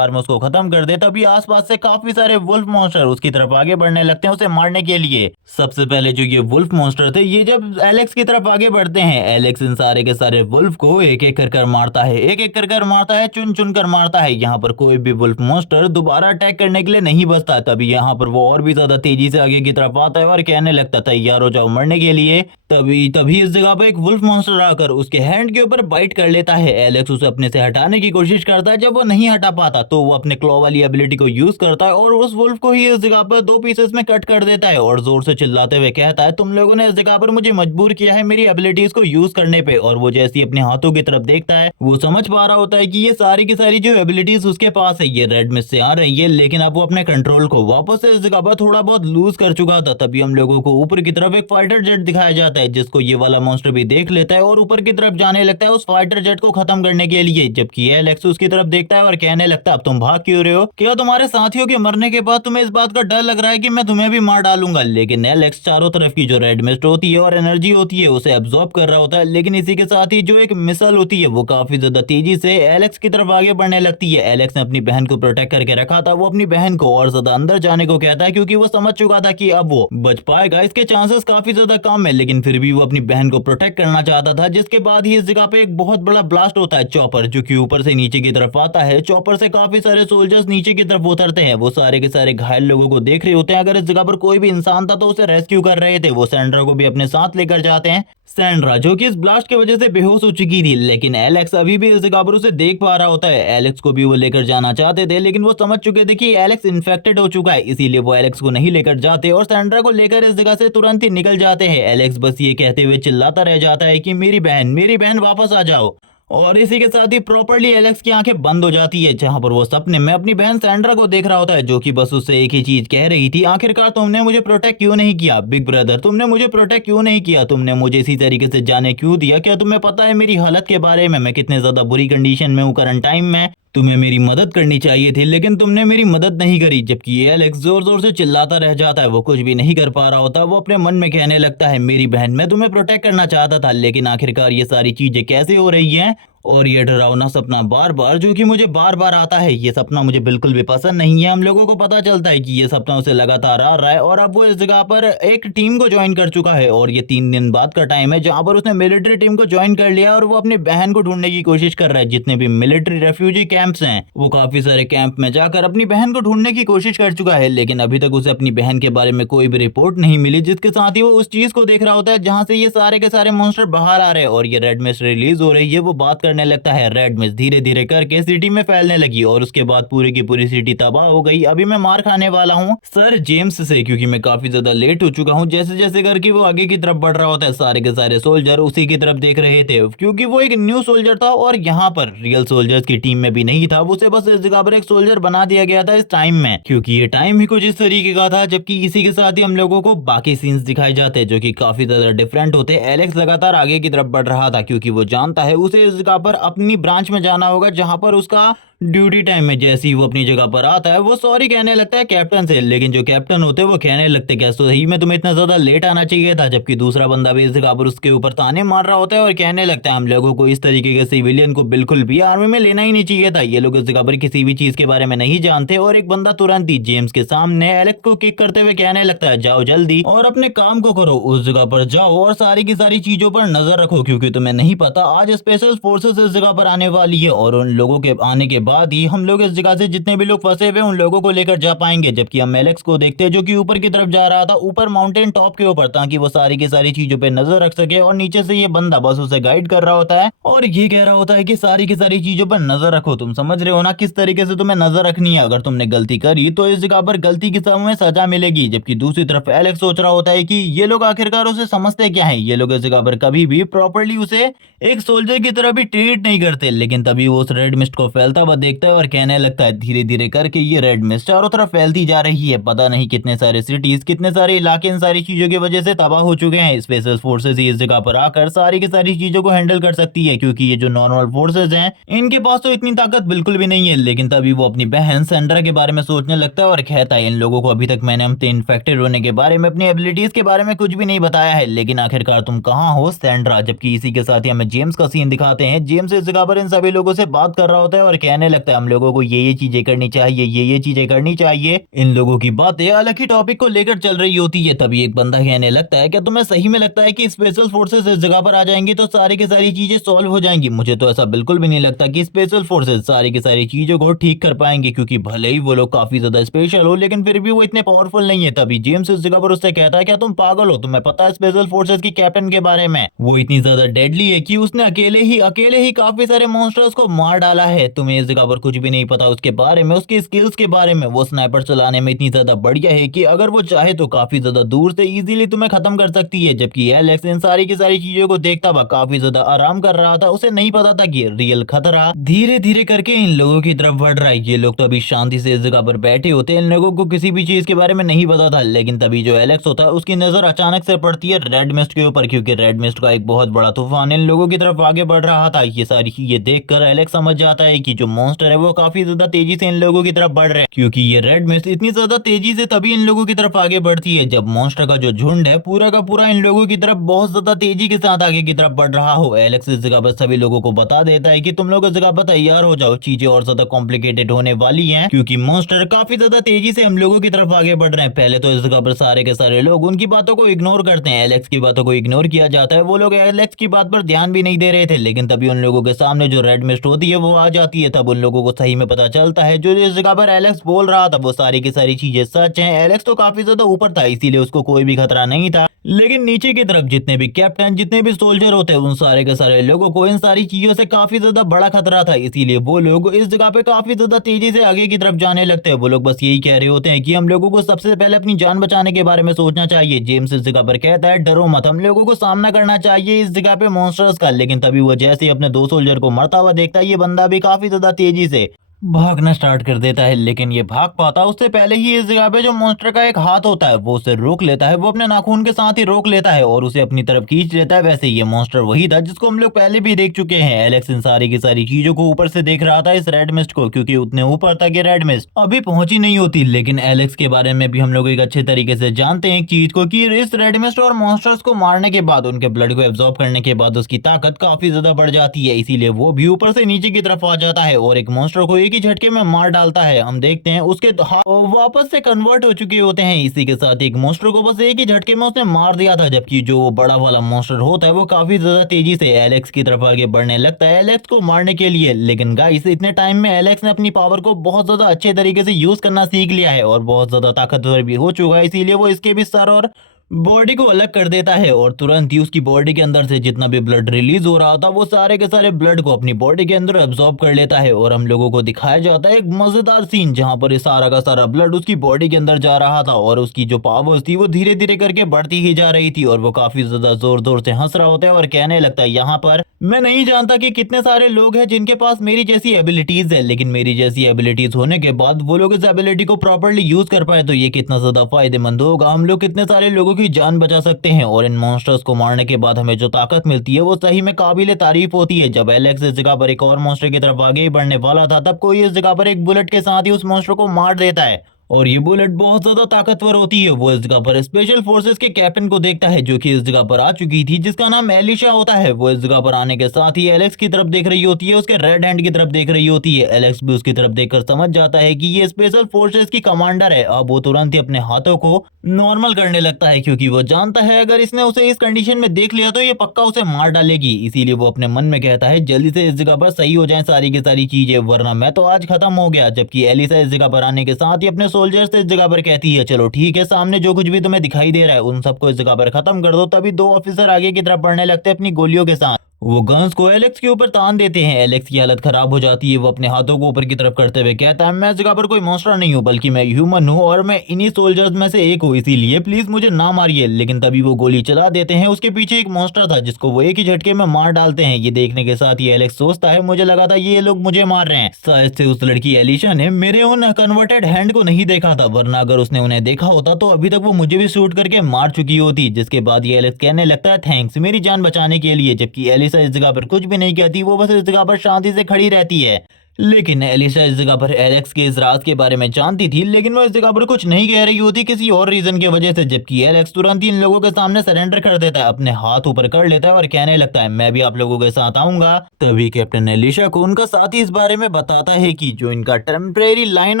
में उसको खत्म कर दे। तभी आसपास से काफी सारे वुल्फ मॉन्स्टर उसकी तरफ आगे बढ़ने लगते हैं उसे मारने के लिए। सबसे पहले जो ये वुल्फ मॉन्स्टर थे, ये जब एलेक्स की तरफ आगे बढ़ते हैं, एलेक्स इन सारे के सारे वुल्फ को एक एक कर मारता है, एक एक कर मारता है, चुन चुन कर मारता है। यहाँ पर कोई भी वुल्फ मॉन्स्टर दोबारा अटैक करने के लिए नहीं बचता। तभी यहाँ पर वो और भी ज्यादा तेजी से आगे की तरफ आता है और कहने लगता तैयार हो जाओ मरने के लिए। तभी तभी इस जगह पर एक वुल्फ मॉन्स्टर आकर उसके हैंड के ऊपर बाइट कर लेता है। एलेक्स उसे अपने से हटाने की कोशिश करता है। जब वो नहीं हटा पाता तो वो अपने क्लॉ वाली एबिलिटी को यूज करता है और उस वुल्फ को ही इस जगह पर दो पीसेस में कट कर देता है और जोर से चिल्लाते हुए कहता है तुम लोगों ने इस जगह पर मुझे मजबूर किया है मेरी एबिलिटीज को यूज करने पे। और वो जैसे ही अपने हाथों की तरफ देखता है वो समझ पा रहा होता है कि ये सारी की सारी जो एबिलिटीज उसके पास है ये रेड मिस्ट से आ रही है, लेकिन अब वो अपने कंट्रोल को वापस से इस जगह पर थोड़ा बहुत लूज कर चुका था। तभी हम लोगों को ऊपर की तरफ एक फाइटर जेट दिखाया जाता है जिसको ये वाला मॉन्स्टर भी देख लेता है और ऊपर की तरफ जाने लगता है उस फाइटर जेट को खत्म करने के लिए। जबकि एलेक्स उसकी तरफ देखता है और कहने लगता है अब तुम भाग क्यों रहे हो, क्या तुम्हारे साथियों के मरने के बाद तुम्हें इस बात का डर लग रहा है कि मैं तुम्हें भी मार डालूंगा। लेकिन एलेक्स चारों तरफ की जो रेड मिस्ट होती है और एनर्जी होती है उसे एब्जॉर्ब कर रहा होता है। लेकिन इसी के साथ ही जो एक मिसाइल होती है वो काफी ज्यादा तेजी से एलेक्स की तरफ आगे बढ़ने लगती है। एलेक्स ने अपनी बहन को प्रोटेक्ट करके रखा था, वो अपनी बहन को और ज्यादा अंदर जाने को कहता है क्योंकि वो समझ चुका था कि अब वो बच पाएगा, इसके चांसेस काफी ज्यादा कम है। लेकिन फिर भी वो अपनी बहन को प्रोटेक्ट करना चाहता था। जिसके बाद ही इस जगह पे एक बहुत बड़ा ब्लास्ट होता है चॉपर, जो कि ऊपर से नीचे की तरफ आता है। चॉपर से काफी सारे सोल्जर्स नीचे की तरफ उतरते हैं। वो सारे के सारे घायल लोगों को देख रहे होते हैं। अगर इस जगह पर कोई भी इंसान था तो उसे रेस्क्यू कर रहे थे। वो सैंड्रा को भी अपने साथ लेकर जाते हैं। सैंड्रा जो कि इस ब्लास्ट की वजह से बेहोश हो चुकी थी, लेकिन एलेक्स अभी भी इस जगह पर उसे देख पा रहा होता है। एलेक्स को भी वो लेकर जाना चाहते थे, लेकिन वो समझ चुके थे कि एलेक्स इन्फेक्टेड हो चुका है, इसीलिए वो एलेक्स को नहीं लेकर जाते और सैंड्रा को लेकर इस जगह से तुरंत ही निकल जाते हैं। एलेक्स बस ये कहते हुए चिल्लाता रह जाता है कि मेरी बहन वापस आ जाओ। और इसी के साथ ही प्रॉपर्ली एलेक्स की आंखें बंद हो जाती है, जहां पर वो सपने में अपनी बहन सैंड्रा को देख रहा होता है, जो कि बस उससे एक ही चीज कह रही थी, आखिरकार तुमने मुझे प्रोटेक्ट क्यों नहीं किया बिग ब्रदर, तुमने मुझे प्रोटेक्ट क्यों नहीं किया, तुमने मुझे इसी तरीके से जाने क्यों दिया, क्या तुम्हें पता है मेरी हालत के बारे में, मैं कितने ज्यादा बुरी कंडीशन में हूँ करंट टाइम में, तुम्हें मेरी मदद करनी चाहिए थी लेकिन तुमने मेरी मदद नहीं करी। जबकि ये एलेक्स जोर जोर से चिल्लाता रह जाता है, वो कुछ भी नहीं कर पा रहा होता। वो अपने मन में कहने लगता है मेरी बहन, मैं तुम्हें प्रोटेक्ट करना चाहता था, लेकिन आखिरकार ये सारी चीजें कैसे हो रही हैं। और ये डरावना सपना बार बार जो कि मुझे बार बार आता है, ये सपना मुझे बिल्कुल भी पसंद नहीं है। हम लोगों को पता चलता है कि ये सपना उसे लगातार आ रहा है और अब वो इस जगह पर एक टीम को ज्वाइन कर चुका है। और ये 3 दिन बाद का टाइम है जहां पर उसने मिलिट्री टीम को ज्वाइन कर लिया और वो अपनी बहन को ढूंढने की कोशिश कर रहा है। जितने भी मिलिट्री रेफ्यूजी कैंप्स हैं वो काफी सारे कैंप में जाकर अपनी बहन को ढूंढने की कोशिश कर चुका है, लेकिन अभी तक उसे अपनी बहन के बारे में कोई भी रिपोर्ट नहीं मिली। जिसके साथ ही वो उस चीज को देख रहा होता है जहां से ये सारे के सारे मॉन्स्टर बाहर आ रहे हैं और ये रेड मिस्ट रिलीज हो रही है। वो बात करने लगता है, रेड मिस्ट धीरे धीरे करके सिटी में फैलने लगी और उसके बाद पूरी की पूरी सिटी तबाह हो गई। अभी मैं मार खाने वाला हूँ सर जेम्स से, क्योंकि मैं काफी ज्यादा लेट हो चुका हूँ। जैसे जैसे करके वो आगे की तरफ बढ़ रहा होता है, सारे के सारे सोल्जर उसी की तरफ देख रहे थे, क्योंकि वो एक न्यू सोल्जर था और यहाँ पर रियल सोल्जर्स की टीम में भी नहीं था। उसे बस इस जगह पर एक सोल्जर बना दिया गया था इस टाइम में, क्योंकि ये टाइम ही कुछ इस तरीके का था। जबकि इसी के साथ ही हम लोगों को बाकी सीन्स दिखाए जाते हैं जो कि काफी ज्यादा डिफरेंट होते हैं। एलेक्स लगातार आगे की तरफ बढ़ रहा था क्योंकि वो जानता है उसे इस जगह पर अपनी ब्रांच में जाना होगा जहां पर उसका ड्यूटी टाइम में। जैसे ही वो अपनी जगह पर आता है वो सॉरी कहने लगता है कैप्टन से, लेकिन जो कैप्टन होते हैं वो कहने लगते क्या सही में तुम्हें इतना ज्यादा लेट आना चाहिए था। जबकि दूसरा बंदा भी इस जगह पर उसके ऊपर ताने मार रहा होता है और कहने लगता है हम लोगों को इस तरीके के सिविलियन को बिल्कुल भी आर्मी में लेना ही नहीं चाहिए था, ये लोग इस जगह पर किसी भी चीज के बारे में नहीं जानते। और एक बंदा तुरंत ही जेम्स के सामने एलेक्स को किक करते हुए कहने लगता है जाओ जल्दी और अपने काम को करो, उस जगह पर जाओ और सारी की सारी चीजों पर नजर रखो, क्योंकि तुम्हें नहीं पता आज स्पेशल फोर्सेस इस जगह पर आने वाली है और उन लोगों के आने के बाद ही हम लोग इस जगह से जितने भी लोग फंसे हुए उन लोगों को लेकर जा पाएंगे। जबकि हम एलेक्स को देखते हैं जो कि ऊपर की तरफ जा रहा था, ऊपर माउंटेन टॉप के ऊपर, ताकि वो सारी की सारी चीजों पे नजर रख सके। और नीचे से ये बंदा बस उसे गाइड कर रहा होता है और ये कह रहा होता है कि सारी की सारी चीजों पर नजर रखो। तुम समझ रहे हो ना किस तरीके से तुम्हें नजर रखनी है। अगर तुमने गलती करी तो इस जगह पर गलती की समय सजा मिलेगी। जबकि दूसरी तरफ एलेक्स सोच रहा होता है कि ये लोग आखिरकार उसे समझते क्या है, ये लोग इस जगह पर कभी भी प्रॉपरली उसे एक सोल्जर की तरह भी ट्रीट नहीं करते। लेकिन तभी वो उस रेड मिस्ट को फैलता हुआ देखता है और कहने लगता है धीरे धीरे करके ये रेड मिस्ट चारों तरफ फैलती जा रही है। पता नहीं कितने सारे सिटीज, कितने सारे इलाके इन सारी चीजों की वजह से तबाह हो चुके हैं। स्पेशल फोर्सेस ही इस जगह पर आकर सारी की सारी चीजों को हैंडल कर सकती है, क्योंकि ये जो नॉर्मल फोर्सेस हैं इनके पास तो इतनी ताकत बिल्कुल भी नहीं है। लेकिन तभी वो अपनी बहन सेंड्रा के बारे में सोचने लगता है और कहता है इन लोगों को अभी तक मैंने अपने इन्फेक्टेड होने के बारे में, अपनी एबिलिटीज के बारे में कुछ भी नहीं बताया है। लेकिन आखिरकार तुम कहाँ हो सेंड्रा। जबकि इसी के साथ ही हमें जेम्स का सीन दिखाते हैं। जेम्स इस जगह पर इन सभी लोगों से बात कर रहा होता है और कहने लगता है हम लोगों को ये चीजें करनी चाहिए, ये चीजें करनी चाहिए। इन लोगों की बातें अलग ही टॉपिक को लेकर चल रही होती है। तभी एक बंदा कहने लगता है क्या तुम्हें सही में लगता है कि स्पेशल फोर्सेस इस जगह पर आ जाएंगी तो सारी की सारी चीजें सॉल्व हो जाएंगी? मुझे तो ऐसा बिल्कुल भी नहीं लगता कि स्पेशल फोर्सेस सारी की सारी चीजों को ठीक कर पाएंगे, क्योंकि भले ही वो लोग काफी ज्यादा स्पेशल हो लेकिन फिर भी वो इतने पावरफुल नहीं है। तभी जेम्स इस जगह पर उससे कहता है क्या तुम पागल हो, तुम्हें पता है स्पेशल फोर्सेस की कैप्टन के बारे में, वो इतनी ज्यादा डेडली है कि उसने अकेले ही काफी सारे मॉन्स्टर्स को मार डाला है। तुम्हें इस जगह पर कुछ भी नहीं पता उसके बारे में, उसकी स्किल्स के बारे में। वो स्नाइपर चलाने में इतनी ज्यादा बढ़िया है कि अगर वो चाहे तो काफी ज्यादा दूर से इजीली तुम्हें खत्म कर सकती है। जबकि एलेक्स इन सारी की सारी चीजों को देखता हुआ काफी ज्यादा आराम कर रहा था। उसे नहीं पता था कि रियल खतरा धीरे धीरे करके इन लोगों की तरफ बढ़ रहा है। ये लोग तो अभी शांति से इस जगह पर बैठे होते हैं, इन लोगों को किसी भी चीज के बारे में नहीं पता था। लेकिन तभी जो एलेक्स होता है उसकी नजर अचानक से पड़ती है रेड मिस्ट के ऊपर, क्योंकि रेड मिस्ट का एक बहुत बड़ा तूफान इन लोगों की तरफ आगे बढ़ रहा था। ये सारी चीजें देखकर एलेक्स समझ जाता है कि जो मॉन्स्टर है वो काफी ज्यादा तेजी से इन लोगों की तरफ बढ़ रहे हैं, क्योंकि ये रेड मिस्ट इतनी ज्यादा तेजी से तभी इन लोगों की तरफ आगे बढ़ती है जब मॉन्स्टर का जो झुंड है पूरा का पूरा इन लोगों की तरफ बहुत ज्यादा तेजी के साथ आगे की तरफ बढ़ रहा हो। एलेक्स इस जगह पर सभी लोगों को बता देता है कि तुम लोग इस जगह पर तैयार हो जाओ, चीजें और ज्यादा कॉम्प्लिकेटेड होने वाली हैं, क्योंकि मॉन्स्टर काफी ज्यादा तेजी से हम लोगों की तरफ आगे बढ़ रहे हैं। पहले तो इस जगह पर सारे के सारे लोग उनकी बातों को इग्नोर करते हैं, एलेक्स की बातों को इग्नोर किया जाता है। वो लोग एलेक्स की बात पर ध्यान भी नहीं दे रहे थे। लेकिन तभी उन लोगों के सामने जो रेड मिस्ट होती है वो आ जाती है। तब उन लोगों को सही में पता चलता है जो इस जगह पर एलेक्स बोल रहा था वो सारी की सारी चीजें सच हैं। एलेक्स तो काफी ज्यादा ऊपर था इसीलिए उसको कोई भी खतरा नहीं था, लेकिन नीचे की तरफ जितने भी कैप्टन, जितने भी सोल्जर होते हैं उन सारे के सारे लोगों को इन सारी चीजों से काफी ज्यादा बड़ा खतरा था। इसीलिए वो लोग इस जगह पे काफी ज्यादा तेजी से आगे की तरफ जाने लगते हैं। वो लोग बस यही कह रहे होते हैं कि हम लोगों को सबसे पहले अपनी जान बचाने के बारे में सोचना चाहिए। जेम्स इस जगह पर कहता है डरो मत, हम लोगों को सामना करना चाहिए इस जगह पे मॉन्स्टर्स का। लेकिन तभी वो जैसे ही अपने दो सोल्जर को मरता हुआ देखता है ये बंदा भी काफी ज्यादा तेजी से भागना स्टार्ट कर देता है। लेकिन ये भाग पाता उससे पहले ही इस जगह पे जो मॉन्स्टर का एक हाथ होता है वो उसे रोक लेता है। वो अपने नाखून के साथ ही रोक लेता है और उसे अपनी तरफ खींच लेता है। वैसे ये मॉन्स्टर वही था जिसको हम लोग पहले भी देख चुके हैं। एलेक्स इन सारी की सारी चीजों को ऊपर से देख रहा था, इस रेड मिस्ट को, क्योंकि उतने ऊपर तक ये रेड मिस्ट अभी पहुंची नहीं होती। लेकिन एलेक्स के बारे में भी हम लोग एक अच्छे तरीके से जानते हैं एक चीज को कि इस रेड मिस्ट और मॉन्स्टर्स को मारने के बाद, उनके ब्लड को एब्जॉर्ब करने के बाद उसकी ताकत काफी ज्यादा बढ़ जाती है। इसीलिए वो भी ऊपर से नीचे की तरफ आ जाता है और एक मॉन्स्टर को एक ही झटके में मार डालता है। हम देखते हैं उसके हाथ वापस से कन्वर्ट हो चुके होते हैं। इसी के साथ एक मॉन्स्टर को बस एक ही झटके में उसने मार दिया था, जबकि जो वो बड़ा वाला मॉन्स्टर होता है वो काफी ज्यादा तेजी से एलेक्स की तरफ आगे बढ़ने लगता है एलेक्स को मारने के लिए। लेकिन गाइस इतने टाइम में एलेक्स ने अपनी पावर को बहुत ज्यादा अच्छे तरीके से यूज करना सीख लिया है और बहुत ज्यादा ताकतवर भी हो चुका है। इसीलिए वो इसके भी सर और बॉडी को अलग कर देता है और तुरंत ही उसकी बॉडी के अंदर से जितना भी ब्लड रिलीज हो रहा था वो सारे के सारे ब्लड को अपनी बॉडी के अंदर एब्जॉर्ब कर लेता है। और हम लोगों को दिखाया जाता है एक मजेदार सीन जहां पर ये सारा का सारा ब्लड उसकी बॉडी के अंदर जा रहा था और उसकी जो पावर्स थी वो धीरे धीरे करके बढ़ती ही जा रही थी। और वो काफी ज्यादा जोर जोर से हंस रहा होता है और कहने लगता है यहाँ पर मैं नहीं जानता कि कितने सारे लोग हैं जिनके पास मेरी जैसी एबिलिटीज है, लेकिन मेरी जैसी एबिलिटीज होने के बाद वो लोग इस एबिलिटी को प्रॉपर्ली यूज कर पाए तो ये कितना ज्यादा फायदेमंद होगा। हम लोग कितने सारे लोगों की जान बचा सकते हैं और इन मॉन्स्टर्स को मारने के बाद हमें जो ताकत मिलती है वो सही में काबिले तारीफ होती है। जब एलेक्स इस जगह पर एक और मॉन्स्टर की तरफ आगे ही बढ़ने वाला था तब कोई इस जगह पर एक बुलेट के साथ ही उस मॉन्स्टर को मार देता है और ये बुलेट बहुत ज्यादा ताकतवर होती है। वो इस जगह पर स्पेशल फोर्सेस के कैप्टन को देखता है जो कि इस जगह पर आ चुकी थी, जिसका नाम एलिशा होता है। वो इस जगह पर आने के साथ ही एलेक्स की तरफ देख रही होती है, उसके रेड हैंड की तरफ देख रही होती है। एलेक्स भी उसकी तरफ देखकर समझ जाता है कि ये स्पेशल फोर्सेस की कमांडर है। अब वो तुरंत ही अपने हाथों को नॉर्मल करने लगता है, क्योंकि वो जानता है अगर इसने उसे इस कंडीशन में देख लिया तो ये पक्का उसे मार डालेगी। इसीलिए वो अपने मन में कहता है जल्दी से इस जगह पर सही हो जाए सारी की सारी चीजें, वरना मैं तो आज खत्म हो गया। जबकि एलिसा इस जगह पर आने के साथ ही अपने सोल्जर्स से इस जगह पर कहती है चलो ठीक है, सामने जो कुछ भी तुम्हें दिखाई दे रहा है उन सबको इस जगह पर खत्म कर दो। तभी दो ऑफिसर आगे की तरफ बढ़ने लगते हैं अपनी गोलियों के साथ। वो गन्स को एलेक्स के ऊपर तान देते हैं। एलेक्स की हालत खराब हो जाती है। वो अपने हाथों को ऊपर की तरफ करते हुए कहता है मैं इस जगह पर कोई मॉन्स्टर नहीं हूँ, बल्कि मैं ह्यूमन हूँ और मैं इन्हीं सोल्जर्स में से एक हूँ, इसीलिए प्लीज मुझे ना मारिए। लेकिन तभी वो गोली चला देते हैं। उसके पीछे एक मॉन्स्टर था जिसको वो एक ही झटके में मार डालते हैं। ये देखने के साथ ही एलेक्स सोचता है मुझे लगा था ये लोग मुझे मार रहे हैं, शायद से उस लड़की एलिशा ने मेरे उन कन्वर्टेड हैंड को नहीं देखा था, वरना अगर उसने उन्हें देखा होता तो अभी तक वो मुझे भी शूट करके मार चुकी होती। जिसके बाद ये एलेक्स कहने लगता है थैंक्स मेरी जान बचाने के लिए। जबकि एलिसा इस जगह पर कुछ भी नहीं कहती, वो बस इस जगह पर शांति से खड़ी रहती है। लेकिन एलिसा इस जगह पर एलेक्स के इस राज के बारे में जानती थी, लेकिन वो इस जगह पर कुछ नहीं कह रही होती किसी और रीजन की वजह से। जबकि एलेक्स तुरंत ही इन लोगों के सामने सरेंडर कर देता है, अपने हाथ ऊपर कर लेता है और कहने लगता है मैं भी आप लोगों के साथ आऊंगा। तभी कैप्टन एलिशा को उनका साथी इस बारे में बताता है कि जो इनका टेम्परेरी लाइन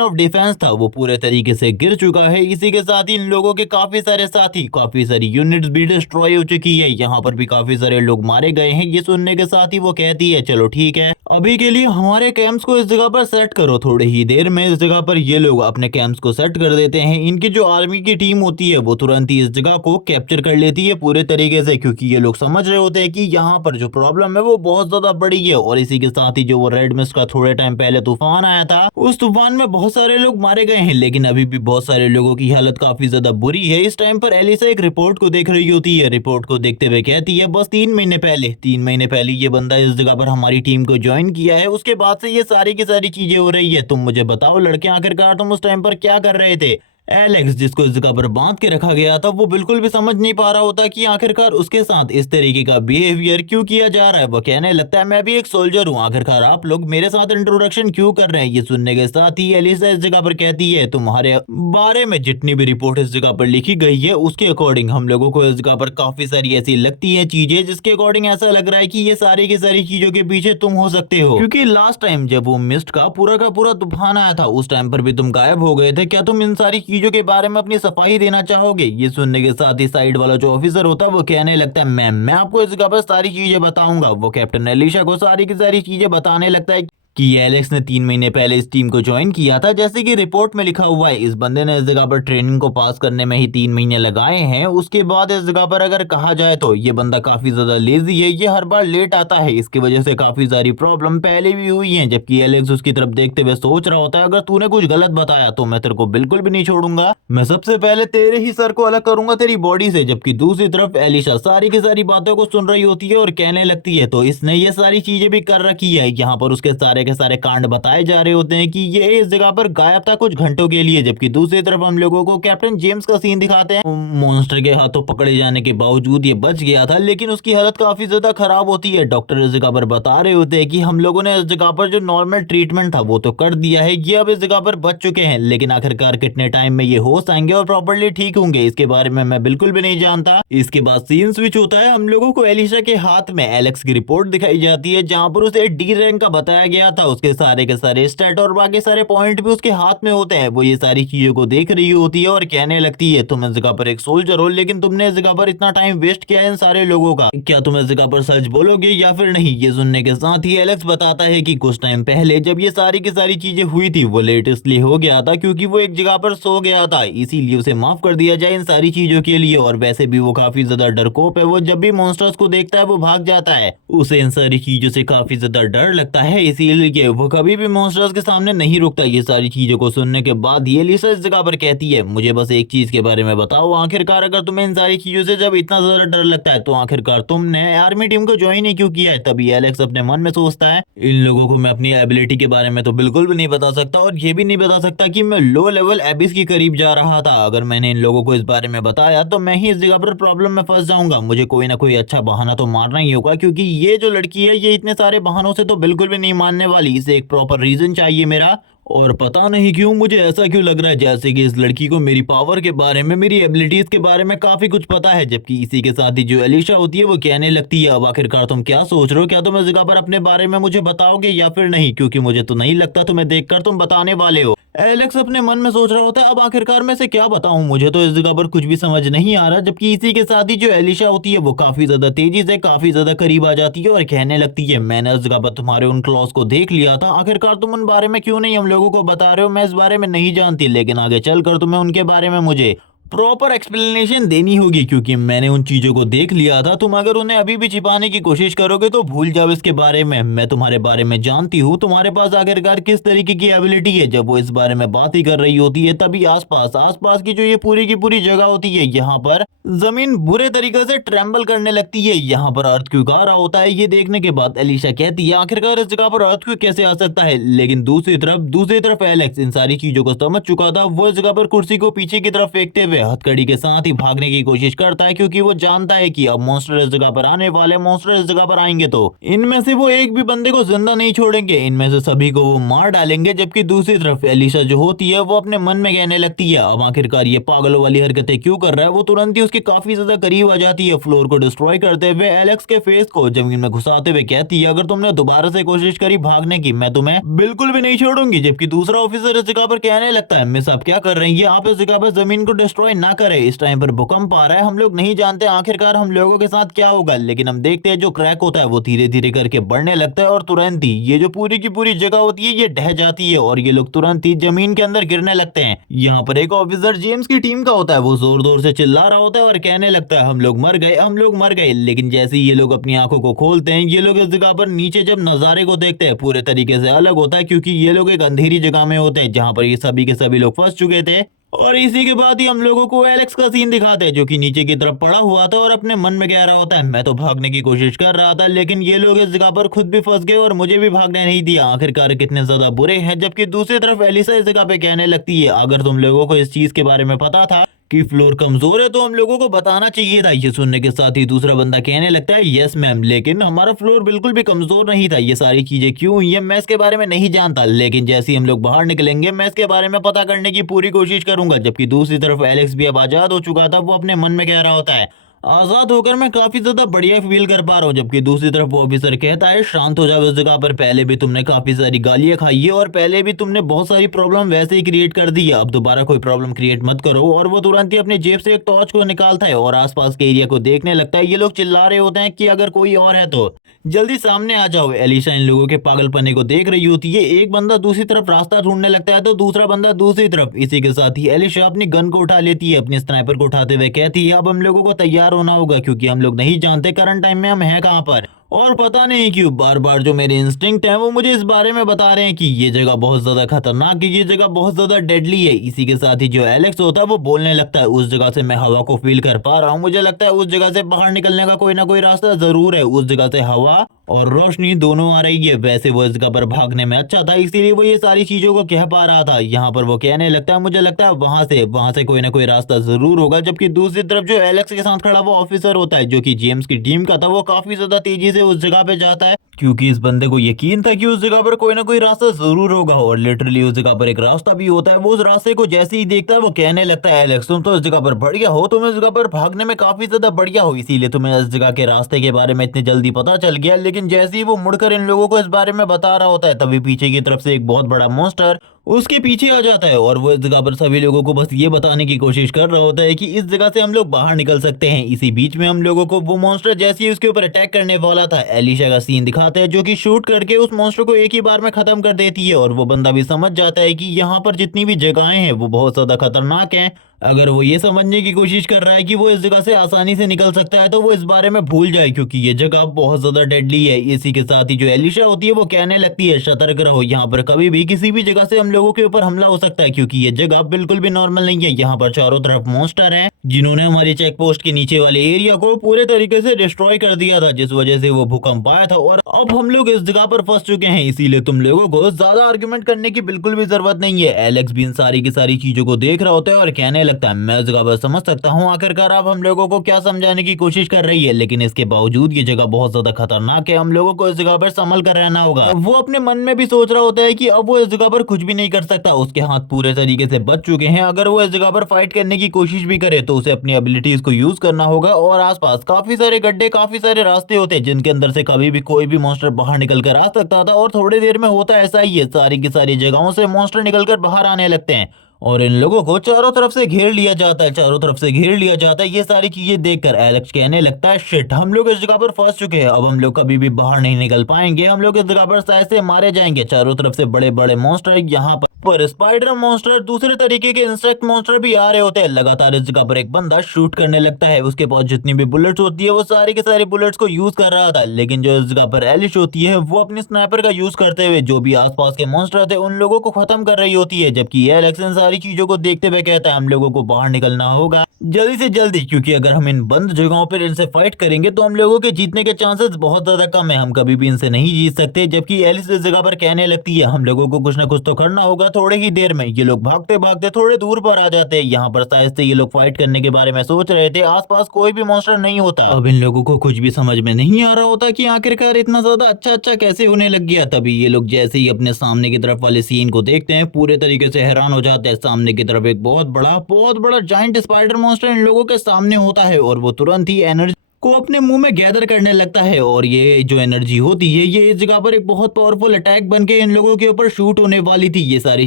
ऑफ डिफेंस था वो पूरे तरीके से गिर चुका है। इसी के साथ ही इन लोगों के काफी सारे साथी, काफी सारी यूनिट्स भी डिस्ट्रॉय हो चुकी है। यहाँ पर भी काफी सारे लोग मारे गए हैं। ये सुनने के साथ ही वो कहती है चलो ठीक है, अभी के लिए हमारे कैंप्स को इस जगह पर सेट करो। थोड़ी ही देर में इस जगह पर ये लोग अपने कैंप्स को सेट कर देते हैं। इनकी जो आर्मी की टीम होती है वो तुरंत ही इस जगह को कैप्चर कर लेती है पूरे तरीके से, क्योंकि ये लोग समझ रहे होते हैं कि यहाँ पर जो प्रॉब्लम है वो बहुत ज्यादा बड़ी है। और इसी के साथ ही जो वो रेड मिस्ट का थोड़े टाइम पहले तूफान आया था, उस तूफान में बहुत सारे लोग मारे गए हैं, लेकिन अभी भी बहुत सारे लोगों की हालत काफी ज्यादा बुरी है। इस टाइम पर एलिसा एक रिपोर्ट को देख रही होती है। रिपोर्ट को देखते हुए कहती है बस 3 महीने पहले ये बंदा इस जगह पर हमारी टीम को ज्वाइन किया है, उसके बाद से ये सारी की सारी चीजें हो रही है। तुम मुझे बताओ लड़के, आखिरकार तुम उस टाइम पर क्या कर रहे थे? एलेक्स, जिसको इस जगह पर बांध के रखा गया था, वो बिल्कुल भी समझ नहीं पा रहा होता कि आखिरकार उसके साथ इस तरीके का बिहेवियर क्यों किया जा रहा है। वो कहने लगता है मैं भी एक सोल्जर हूँ, आखिरकार आप लोग मेरे साथ इंट्रोडक्शन क्यों कर रहे हैं? ये सुनने के साथ ही एलिसा इस जगह पर कहती है तुम्हारे बारे में जितनी भी रिपोर्ट इस जगह पर लिखी गई है उसके अकॉर्डिंग हम लोगों को इस जगह पर काफी सारी ऐसी लगती है चीजें जिसके अकॉर्डिंग ऐसा लग रहा है कि ये सारी की सारी चीजों के पीछे तुम हो सकते हो, क्योंकि लास्ट टाइम जब वो मिस्ट का पूरा तूफान आया था उस टाइम पर भी तुम गायब हो गए थे। क्या तुम इन सारी चीजों के बारे में अपनी सफाई देना चाहोगे? ये सुनने के साथ ही साइड वाला जो ऑफिसर होता है वो कहने लगता है मैम मैं आपको इस जगह पर सारी चीजें बताऊंगा। वो कैप्टन एलिशा को सारी की सारी चीजें बताने लगता है कि एलेक्स ने 3 महीने पहले इस टीम को ज्वाइन किया था, जैसे कि रिपोर्ट में लिखा हुआ है। इस बंदे ने इस जगह पर ट्रेनिंग को पास करने में ही 3 महीने लगाए हैं। उसके बाद इस जगह पर अगर कहा जाए तो ये बंदा काफी ज्यादा लेजी है, ये हर बार लेट आता है, इसकी वजह से काफी सारी प्रॉब्लम पहले भी हुई है। जबकि एलेक्स उसकी तरफ देखते हुए सोच रहा होता है अगर तूने कुछ गलत बताया तो मैं तेरे को बिल्कुल भी नहीं छोड़ूंगा, मैं सबसे पहले तेरे ही सर को अलग करूंगा तेरी बॉडी से। जबकि दूसरी तरफ एलिशा सारी की सारी बातों को सुन रही होती है और कहने लगती है तो इसने ये सारी चीजें भी कर रखी है। यहाँ पर उसके सारे के सारे कांड बताए जा रहे होते हैं कि ये इस जगह पर गायब था कुछ घंटों के लिए। जबकि दूसरी तरफ हम लोगों को कैप्टन जेम्स का सीन दिखाते हैं। मॉन्स्टर के हाथों पकड़े जाने के बावजूद ये बच गया था, लेकिन उसकी हालत काफी ज्यादा खराब होती है। डॉक्टर इस जगह पर बता रहे होते हैं कि हम लोगों ने इस जगह पर जो नॉर्मल ट्रीटमेंट था वो तो कर दिया है, ये अब इस जगह पर बच चुके हैं, लेकिन आखिरकार कितने टाइम में ये होश आएंगे और प्रॉपर्ली ठीक होंगे इसके बारे में मैं बिल्कुल भी नहीं जानता। इसके बाद सीन स्विच होता है। हम लोगों को एलिशा के हाथ में एलेक्स की रिपोर्ट दिखाई जाती है, जहां पर उसे डी रैंक का बताया गया था। उसके सारे के सारे स्टैट और बाकी सारे पॉइंट भी उसके हाथ में होते हैं। वो ये सारी चीजों को देख रही होती है और कहने लगती है तुम इस जगह पर एक सोल्जर हो, लेकिन तुमने इस जगह पर इतना टाइम वेस्ट किया है इन सारे लोगों का, क्या तुम इस जगह पर सच बोलोगे या फिर नहीं? ये सुनने के साथ ही एलेक्स बताता है कि कुछ टाइम पहले जब ये सारी की सारी चीजें हुई थी वो लेट इसलिए हो गया था क्योंकि वो एक जगह पर सो गया था, इसीलिए उसे माफ कर दिया जाए इन सारी चीजों के लिए। और वैसे भी वो काफी ज्यादा डरपोक है, वो जब भी मॉन्स्टर्स को देखता है वो भाग जाता है, उसे इन सारी चीजों से काफी ज्यादा डर लगता है, इसीलिए वो कभी भी मॉन्स्टर्स के सामने नहीं रुकता। ये सारी चीजों को सुनने के बाद ये एलिशा इस जगह पर कहती है मुझे बस एक चीज के बारे में बताओ, आखिरकार अगर तुम्हें इन सारी चीजों से जब इतना ज्यादा डर लगता है तो आखिरकार तुमने आर्मी टीम को ज्वाइन ही क्यों किया है? तभी एलेक्स अपने मन में सोचता है इन लोगों को मैं अपनी एबिलिटी के बारे में तो बिल्कुल भी नहीं बता सकता और ये भी नहीं बता सकता कि मैं लो लेवल एबिस के करीब जा रहा था। अगर मैंने इन लोगों को इस बारे में बताया तो मैं ही इस जगह पर प्रॉब्लम में फंस जाऊंगा, मुझे कोई ना कोई अच्छा बहाना तो मारना ही होगा, क्योंकि ये जो लड़की है ये इतने सारे बहानों से तो बिल्कुल भी नहीं मानने वाली, इसे एक प्रॉपर रीजन चाहिए मेरा। और पता नहीं क्यों मुझे ऐसा क्यों लग रहा है जैसे कि इस लड़की को मेरी पावर के बारे में, मेरी एबिलिटीज के बारे में काफी कुछ पता है। जबकि इसी के साथ ही जो एलिशा होती है वो कहने लगती है, अब आखिरकार तुम क्या सोच रहे हो, क्या तुम इस जगह पर अपने बारे में मुझे बताओगे या फिर नहीं, क्योंकि मुझे तो नहीं लगता तुम्हें देखकर तुम बताने वाले हो। एलेक्स अपने मन में सोच रहा होता है, अब आखिरकार मैं से क्या बताऊं, मुझे तो इस जगह पर कुछ भी समझ नहीं आ रहा। जबकि इसी के साथ ही जो एलिशा होती है वो काफी ज्यादा तेजी से काफी ज्यादा करीब आ जाती है और कहने लगती है, मैंने इस जगह पर तुम्हारे उन क्लॉज को देख लिया था, आखिरकार तुम उन बारे में क्यों नहीं हम लोगों को बता रहे हो। मैं इस बारे में नहीं जानती, लेकिन आगे चलकर तुम्हें उनके बारे में मुझे प्रॉपर एक्सप्लेनेशन देनी होगी, क्योंकि मैंने उन चीजों को देख लिया था। तुम अगर उन्हें अभी भी छिपाने की कोशिश करोगे तो भूल जाओ इसके बारे में। मैं तुम्हारे बारे में जानती हूँ, तुम्हारे पास आखिरकार किस तरीके की एबिलिटी है। जब वो इस बारे में बात ही कर रही होती है तभी आसपास की जो ये पूरी की पूरी जगह होती है, यहाँ पर जमीन बुरे तरीके से ट्रेम्बल करने लगती है। यहाँ पर अर्थक्वेक आ रहा होता है। ये देखने के बाद एलिशा कहती है, आखिरकार इस जगह पर अर्थक्वेक कैसे आ सकता है। लेकिन दूसरी तरफ एलेक्स इन सारी चीजों को समझ चुका था। वो इस जगह पर कुर्सी को पीछे की तरफ फेंकते हुए हथकड़ी के साथ ही भागने की कोशिश करता है, क्योंकि वो जानता है कि अब मॉन्स्टर इस जगह पर आने वाले, मॉन्स्टर इस जगह पर आएंगे तो इनमें से वो एक भी बंदे को जिंदा नहीं छोड़ेंगे, इनमें से सभी को वो मार डालेंगे। जबकि दूसरी तरफ एलिशा जो होती है वो अपने मन में कहने लगती है, अब आखिरकार ये पागलों वाली हरकतें क्यों कर रहा है। वो तुरंत ही उसके काफी ज्यादा करीब आ जाती है, फ्लोर को डिस्ट्रॉय करते हुए एलेक्स के फेस को जमीन में घुसाते हुए कहती है, अगर तुमने दोबारा से कोशिश करी भागने की, मैं तुम्हें बिल्कुल भी नहीं छोड़ूंगी। जबकि दूसरा ऑफिसर इस जगह पर कहने लगता है, मिस आप क्या कर रही है, आप इस जगह पर जमीन को डिस्ट्रॉय ना करें, इस टाइम पर भूकंप आ रहा है, हम लोग नहीं जानते आखिरकार हम लोगों के साथ क्या होगा। लेकिन हम देखते हैं जो क्रैक होता है वो धीरे धीरे करके बढ़ने लगता है और तुरंत ही ये जो पूरी की पूरी जगह होती है ये ढह जाती है और ये लोग तुरंत ही जमीन के अंदर गिरने लगते हैं। यहाँ पर एक ऑफिसर जेम्स की टीम का होता है, वो जोर जोर से चिल्ला रहा होता है और कहने लगता है, हम लोग मर गए, हम लोग मर गए। लेकिन जैसे ही ये लोग अपनी आंखों को खोलते हैं, ये लोग इस जगह पर नीचे जब नजारे को देखते हैं पूरे तरीके से अलग होता है, क्योंकि ये लोग एक अंधेरी जगह में होते हैं जहाँ पर ये सभी के सभी लोग फंस चुके थे। और इसी के बाद ही हम लोगों को एलेक्स का सीन दिखाते हैं, जो कि नीचे की तरफ पड़ा हुआ था और अपने मन में कह रहा होता है, मैं तो भागने की कोशिश कर रहा था, लेकिन ये लोग इस जगह पर खुद भी फंस गए और मुझे भी भागने नहीं दिया, आखिरकार कितने ज्यादा बुरे हैं। जबकि दूसरी तरफ एलिसा इस जगह पे कहने लगती है, अगर तुम लोगों को इस चीज के बारे में पता था कि फ्लोर कमजोर है तो हम लोगों को बताना चाहिए था। ये सुनने के साथ ही दूसरा बंदा कहने लगता है, यस मैम, लेकिन हमारा फ्लोर बिल्कुल भी कमजोर नहीं था, ये सारी चीजें क्यों हुई है मैं इसके बारे में नहीं जानता, लेकिन जैसे ही हम लोग बाहर निकलेंगे मैं इसके बारे में पता करने की पूरी कोशिश करूंगा। जबकि दूसरी तरफ एलेक्स भी अब आजाद हो चुका था, वो अपने मन में कह रहा होता है, आजाद होकर मैं काफी ज्यादा बढ़िया फील कर पा रहा हूँ। जबकि दूसरी तरफ वो ऑफिसर कहता है, शांत हो जाओ, इस जगह पर पहले भी तुमने काफी सारी गालियां खाई है और पहले भी तुमने बहुत सारी प्रॉब्लम वैसे ही क्रिएट कर दी है, अब दोबारा कोई प्रॉब्लम क्रिएट मत करो। और वो तुरंत ही अपनी जेब से एक टॉर्च को निकालता है और आसपास के एरिया को देखने लगता है। ये लोग चिल्ला रहे होते हैं कि अगर कोई और है तो जल्दी सामने आ जाओ। एलिशा इन लोगों के पागलपने को देख रही होती है। एक बंदा दूसरी तरफ रास्ता ढूंढने लगता है तो दूसरा बंदा दूसरी तरफ। इसी के साथ ही एलिशा अपनी गन को उठा लेती है, अपनी स्नाइपर को उठाते हुए कहती है, अब हम लोगों को तैयार होना होगा, क्योंकि हम लोग नहीं जानते करंट टाइम में हम हैं कहां पर। और पता नहीं क्यों बार बार जो मेरे इंस्टिंक्ट है वो मुझे इस बारे में बता रहे हैं कि ये जगह बहुत ज्यादा खतरनाक है, ये जगह बहुत ज्यादा डेडली है। इसी के साथ ही जो एलेक्स होता है वो बोलने लगता है, उस जगह से मैं हवा को फील कर पा रहा हूँ, मुझे लगता है उस जगह से बाहर निकलने का कोई ना कोई रास्ता जरूर है, उस जगह से हवा और रोशनी दोनों आ रही है। वैसे वो इस जगह पर भागने में अच्छा था, इसीलिए वो ये सारी चीजों को कह पा रहा था। यहाँ पर वो कहने लगता है, मुझे लगता है वहां से कोई ना कोई रास्ता जरूर होगा। जबकि दूसरी तरफ जो एलेक्स के साथ खड़ा वो ऑफिसर होता है, जो कि जेम्स की टीम का था, वो काफी ज्यादा तेजी से उस जगह पे जाता है, क्योंकि इस बंदे को यकीन था कि उस जगह पर कोई ना कोई रास्ता जरूर होगा। और लिटरली उस जगह पर एक रास्ता भी होता है। वो उस रास्ते को जैसे ही देखता है वो कहने लगता है, एलेक्स तुम तो इस जगह पर बढ़िया हो, तुम इस जगह पर भागने में काफी ज्यादा बढ़िया हो, इसीलिए तुम्हें इस जगह के रास्ते के बारे में इतनी जल्दी पता चल गया। लेकिन जैसे ही वो मुड़कर इन लोगों को इस बारे में बता रहा होता है तभी पीछे की तरफ से एक बहुत बड़ा मॉन्स्टर उसके पीछे आ जाता है और वो इस जगह पर सभी लोगों को बस ये बताने की कोशिश कर रहा होता है कि इस जगह से हम लोग बाहर निकल सकते हैं। इसी बीच में हम लोगों को वो मॉन्स्टर जैसे ही उसके ऊपर अटैक करने वाला था, एलिशा का सीन दिखाता है, जो कि शूट करके उस मॉन्स्टर को एक ही बार में खत्म कर देती है। और वो बंदा भी समझ जाता है कि यहाँ पर जितनी भी जगहें हैं वो बहुत ज्यादा खतरनाक हैं। अगर वो ये समझने की कोशिश कर रहा है कि वो इस जगह से आसानी से निकल सकता है तो वो इस बारे में भूल जाए, क्योंकि ये जगह बहुत ज्यादा डेडली है। इसी के साथ ही जो एलिशा होती है वो कहने लगती है, सतर्क रहो, यहाँ पर कभी भी किसी भी जगह से हम लोगों के ऊपर हमला हो सकता है, क्योंकि ये जगह बिल्कुल भी नॉर्मल नहीं है। यहाँ पर चारों तरफ मॉन्स्टर हैं जिन्होंने हमारी चेक पोस्ट के नीचे वाले एरिया को पूरे तरीके से डिस्ट्रॉय कर दिया था, जिस वजह से वो भूकंप आया था। और अब हम लोग इस जगह पर फंस चुके हैं, इसीलिए तुम लोगों को ज्यादा आर्गुमेंट करने की बिल्कुल भी जरूरत नहीं है। एलेक्स भी इन सारी की सारी चीजों को देख रहा होता है और कहने लगता है, मैं इस जगह पर समझ सकता हूँ आखिरकार आप हम लोगों को क्या समझाने की कोशिश कर रही है, लेकिन इसके बावजूद ये जगह बहुत ज्यादा खतरनाक है। हम लोगों को इस जगह पर संभल कर रहना होगा। वो अपने मन में भी सोच रहा होता है कि अब वो इस जगह पर कुछ भी नहीं कर सकता, उसके हाथ पूरे तरीके से बच चुके हैं। अगर वो इस जगह पर फाइट करने की कोशिश भी करे तो उसे अपनी एबिलिटीज को यूज करना होगा। और आसपास काफी सारे गड्ढे, काफी सारे रास्ते होते हैं जिनके अंदर से कभी भी कोई भी मॉन्स्टर बाहर निकल कर आ सकता था। और थोड़ी देर में होता ऐसा ही है, सारी की सारी जगहों से मॉन्स्टर निकल कर बाहर आने लगते हैं और इन लोगों को चारों तरफ से घेर लिया जाता है, चारों तरफ से घेर लिया जाता है। ये सारी चीजें देखकर एलेक्स कहने लगता है, शिट, हम लोग इस जगह पर फंस चुके हैं, अब हम लोग कभी भी बाहर नहीं निकल पाएंगे, हम लोग इस जगह पर शायद से मारे जाएंगे। चारों तरफ से बड़े बड़े मॉन्स्टर यहाँ पर स्पाइडर मॉन्स्टर, दूसरे तरीके के इंसेक्ट मॉन्स्टर भी आ रहे होते हैं। लगातार इस जगह पर एक बंदा शूट करने लगता है, उसके पास जितनी भी बुलेट्स होती है वो सारी के सारी बुलेट्स को यूज कर रहा था। लेकिन जो इस जगह पर एलिश होती है वो अपनी स्नाइपर का यूज करते हुए जो भी आसपास के मॉन्स्टर थे उन लोगों को खत्म कर रही होती है। जबकि एलेक्स इन सारी चीजों को देखते हुए कहता है, हम लोगों को बाहर निकलना होगा जल्दी से जल्दी, क्योंकि अगर हम इन बंद जगहों पर इनसे फाइट करेंगे तो हम लोगों के जीतने के चांसेस बहुत ज्यादा कम है, हम कभी भी इनसे नहीं जीत सकते। जबकि एलिस इस जगह पर कहने लगती है, हम लोगों को कुछ ना कुछ तो करना होगा। थोड़े ही देर में ये लोग भागते भागते थोड़े दूर पर आ जाते हैं। यहाँ पर शायद से ये लोग फाइट करने के बारे में सोच रहे थे, आसपास कोई भी मॉन्स्टर नहीं होता। अब इन लोगों को कुछ भी समझ में नहीं आ रहा होता कि आखिरकार इतना ज्यादा अच्छा कैसे होने लग गया। तभी ये लोग जैसे ही अपने सामने की तरफ वाले सीन को देखते हैं पूरे तरीके से हैरान हो जाते हैं। सामने की तरफ एक बहुत बड़ा जायंट स्पाइडर मॉन्स्टर इन लोगों के सामने होता है और वो तुरंत ही एनर्जी को अपने मुंह में गैदर करने लगता है। और ये जो एनर्जी होती है ये इस जगह पर एक बहुत पावरफुल अटैक बन के इन लोगों के ऊपर शूट होने वाली थी। ये सारी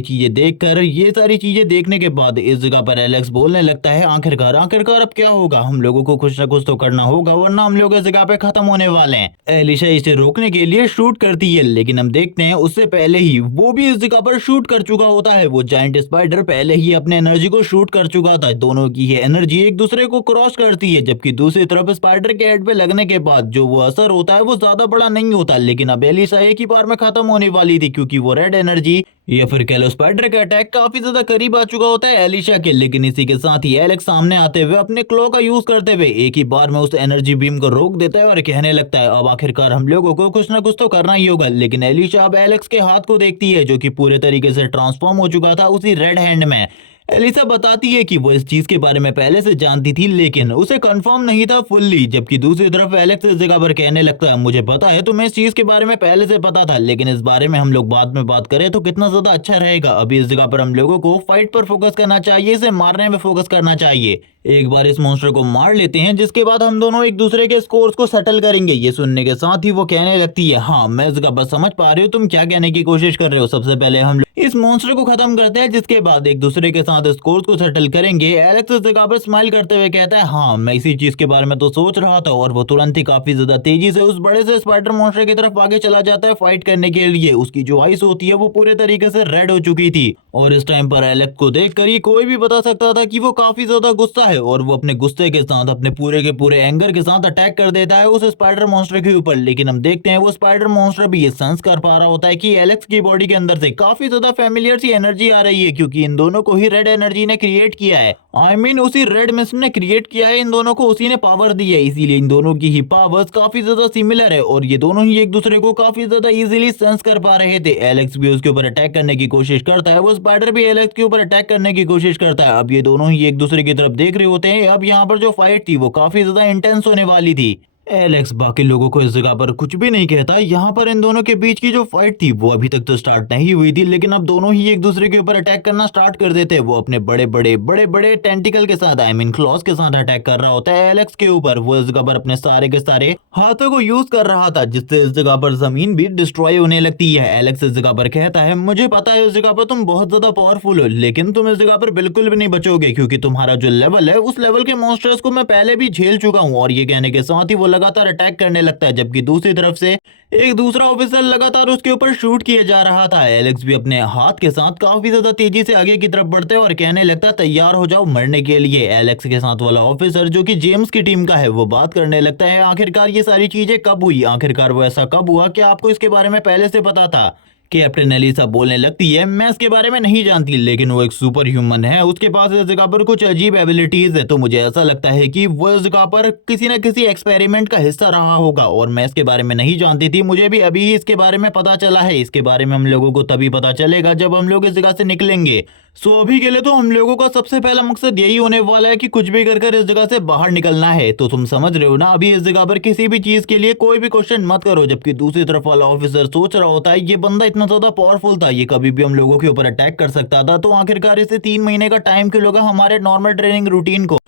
चीजें देखने के बाद इस जगह पर एलेक्स बोलने लगता है, आखिरकार अब क्या होगा, हम लोगों को कुछ ना कुछ तो करना होगा वरना हम लोग इस जगह पे खत्म होने वाले हैं। एलिशा इसे रोकने के लिए शूट करती है, लेकिन हम देखते हैं उससे पहले ही वो भी इस जगह पर शूट कर चुका होता है। वो जायंट स्पाइडर पहले ही अपने एनर्जी को शूट कर चुका था। दोनों की ये एनर्जी एक दूसरे को क्रॉस करती है, जबकि दूसरी तरफ स्पाइडर के हेड पे लगने के बाद जो वो असर होता है वो ज्यादा बड़ा नहीं होता। लेकिन अब एलिशा एक ही बार में खत्म होने वाली थी, क्योंकि वो रेड एनर्जी या फिर कह लो स्पाइडर का अटैक काफी ज्यादा करीब आ चुका होता है एलिशा के। लेकिन इसी के साथ ही एलेक्स सामने आते हुए अपने क्लो का यूज करते हुए एक ही बार में उस एनर्जी बीम को रोक देता है और कहने लगता है, अब आखिरकार हम लोगों को कुछ ना कुछ तो करना ही होगा। लेकिन एलिशा अब एलेक्स के हाथ को देखती है जो कि पूरे तरीके से ट्रांसफॉर्म हो चुका था उसी रेड हैंड में। एलिसा बताती है कि वो इस चीज के बारे में पहले से जानती थी, लेकिन उसे कंफर्म नहीं था फुल्ली। जबकि दूसरी तरफ एलेक्स इस जगह पर कहने लगता है, मुझे पता है तुम्हें इस चीज के बारे में पहले से पता था, लेकिन इस बारे में हम लोग बाद में बात करें तो कितना ज्यादा अच्छा रहेगा। अभी इस जगह पर हम लोगों को फाइट पर फोकस करना चाहिए, इसे मारने में फोकस करना चाहिए। एक बार इस मॉन्स्टर को मार लेते हैं जिसके बाद हम दोनों एक दूसरे के स्कोर्स को सेटल करेंगे। ये सुनने के साथ ही वो कहने लगती है, हाँ मैं इस जगह पर समझ पा रही हूँ तुम क्या कहने की कोशिश कर रहे हो। सबसे पहले हम लोग इस मॉन्स्टर को खत्म करते हैं, जिसके बाद एक दूसरे के साथ स्कोर्स को सेटल करेंगे। एलेक्स इस जगह पर स्माइल करते हुए कहता है, हाँ मैं इसी चीज के बारे में तो सोच रहा था। और वो तुरंत ही काफी ज्यादा तेजी से उस बड़े से स्पाइडर मॉन्स्टर की तरफ आगे चला जाता है फाइट करने के लिए। उसकी जो आइस होती है वो पूरे तरीके से रेड हो चुकी थी और इस टाइम पर एलेक्स को देखकर ही कोई भी बता सकता था कि वो काफी ज्यादा गुस्सा है और वो अपने गुस्से के साथ, अपने पूरे के पूरे एंगर के साथ अटैक कर देता है उस स्पाइडर मॉन्स्टर के ऊपर। लेकिन हम देखते हैं वो स्पाइडर मॉन्स्टर भी ये सेंस कर पा रहा होता है कि एलेक्स की बॉडी के अंदर से काफी ज्यादा फेमिलियर सी एनर्जी आ रही है, क्योंकि इन दोनों को ही रेड एनर्जी ने क्रिएट किया है। I mean, उसी रेड मिस्ट ने क्रिएट किया है, इन दोनों को उसी ने पावर दी है, इसीलिए इन दोनों की ही पावर्स काफी ज्यादा सिमिलर है और ये दोनों ही एक दूसरे को काफी ज्यादा इजीली सेंस कर पा रहे थे। एलेक्स भी उसके ऊपर अटैक करने की कोशिश करता है, वो स्पाइडर भी एलेक्स के ऊपर अटैक करने की कोशिश करता है। अब ये दोनों ही एक दूसरे की तरफ देख रहे होते हैं। अब यहाँ पर जो फाइट थी वो काफी ज्यादा इंटेंस होने वाली थी। एलेक्स बाकी लोगों को इस जगह पर कुछ भी नहीं कहता। यहाँ पर इन दोनों के बीच की जो फाइट थी वो अभी तक तो स्टार्ट नहीं हुई थी, लेकिन अब दोनों ही एक दूसरे के ऊपर अटैक करना स्टार्ट कर देते हैं। वो अपने बड़े बड़े टेंटिकल के साथ, आई मीन क्लॉज के साथ अटैक कर रहा होता है एलेक्स के ऊपर। वो इस जगह पर अपने सारे के सारे हाथों को यूज कर रहा था, जिससे इस जगह पर जमीन भी डिस्ट्रॉय होने लगती है। एलेक्स इस जगह पर कहता है, मुझे पता है इस जगह पर तुम बहुत ज्यादा पावरफुल हो, लेकिन तुम इस जगह पर बिल्कुल भी नहीं बचोगे, क्योंकि तुम्हारा जो लेवल है उस लेवल के मॉन्स्टर्स को मैं पहले भी झेल चुका हूँ। और ये कहने के साथ ही वो लगातार अटैक करने लगता है, जबकि दूसरी तरफ से एक दूसरा ऑफिसर लगातार उसके ऊपर शूट किया जा रहा था। एलेक्स भी अपने हाथ के साथ काफी ज्यादा तेजी से आगे की तरफ बढ़ते हैं और कहने लगता है, तैयार हो जाओ मरने के लिए। एलेक्स के साथ वाला ऑफिसर जो कि जेम्स की टीम का है वो बात करने लगता है, आखिरकार ये सारी चीजें कब हुई, आखिरकार वो ऐसा कब हुआ, क्या आपको इसके बारे में पहले से पता था? कैप्टन एलिसा बोलने लगती है, मैं इसके बारे में नहीं जानती, लेकिन वो एक सुपर ह्यूमन है, उसके पास इस जगह पर कुछ अजीब एबिलिटीज है, तो मुझे ऐसा लगता है कि वो इस जगह पर किसी न किसी एक्सपेरिमेंट का हिस्सा रहा होगा और मैं इसके बारे में नहीं जानती थी। मुझे भी अभी ही इसके बारे में पता चला है। इसके बारे में हम लोगों को तभी पता चलेगा जब हम लोग इस जगह से निकलेंगे। सो अभी के लिए तो हम लोगों का सबसे पहला मकसद यही होने वाला है कि कुछ भी कर इस जगह से बाहर निकलना है। तो तुम समझ रहे हो ना, अभी इस जगह पर किसी भी चीज के लिए कोई भी क्वेश्चन मत करो। जबकि दूसरी तरफ वाला ऑफिसर सोच रहा होता है, ये बंदा इतना ज्यादा पावरफुल था, ये कभी भी हम लोगों के ऊपर अटैक कर सकता था, तो आखिरकार इसे 3 महीने का टाइम क्यों लगा हमारे नॉर्मल ट्रेनिंग रूटीन को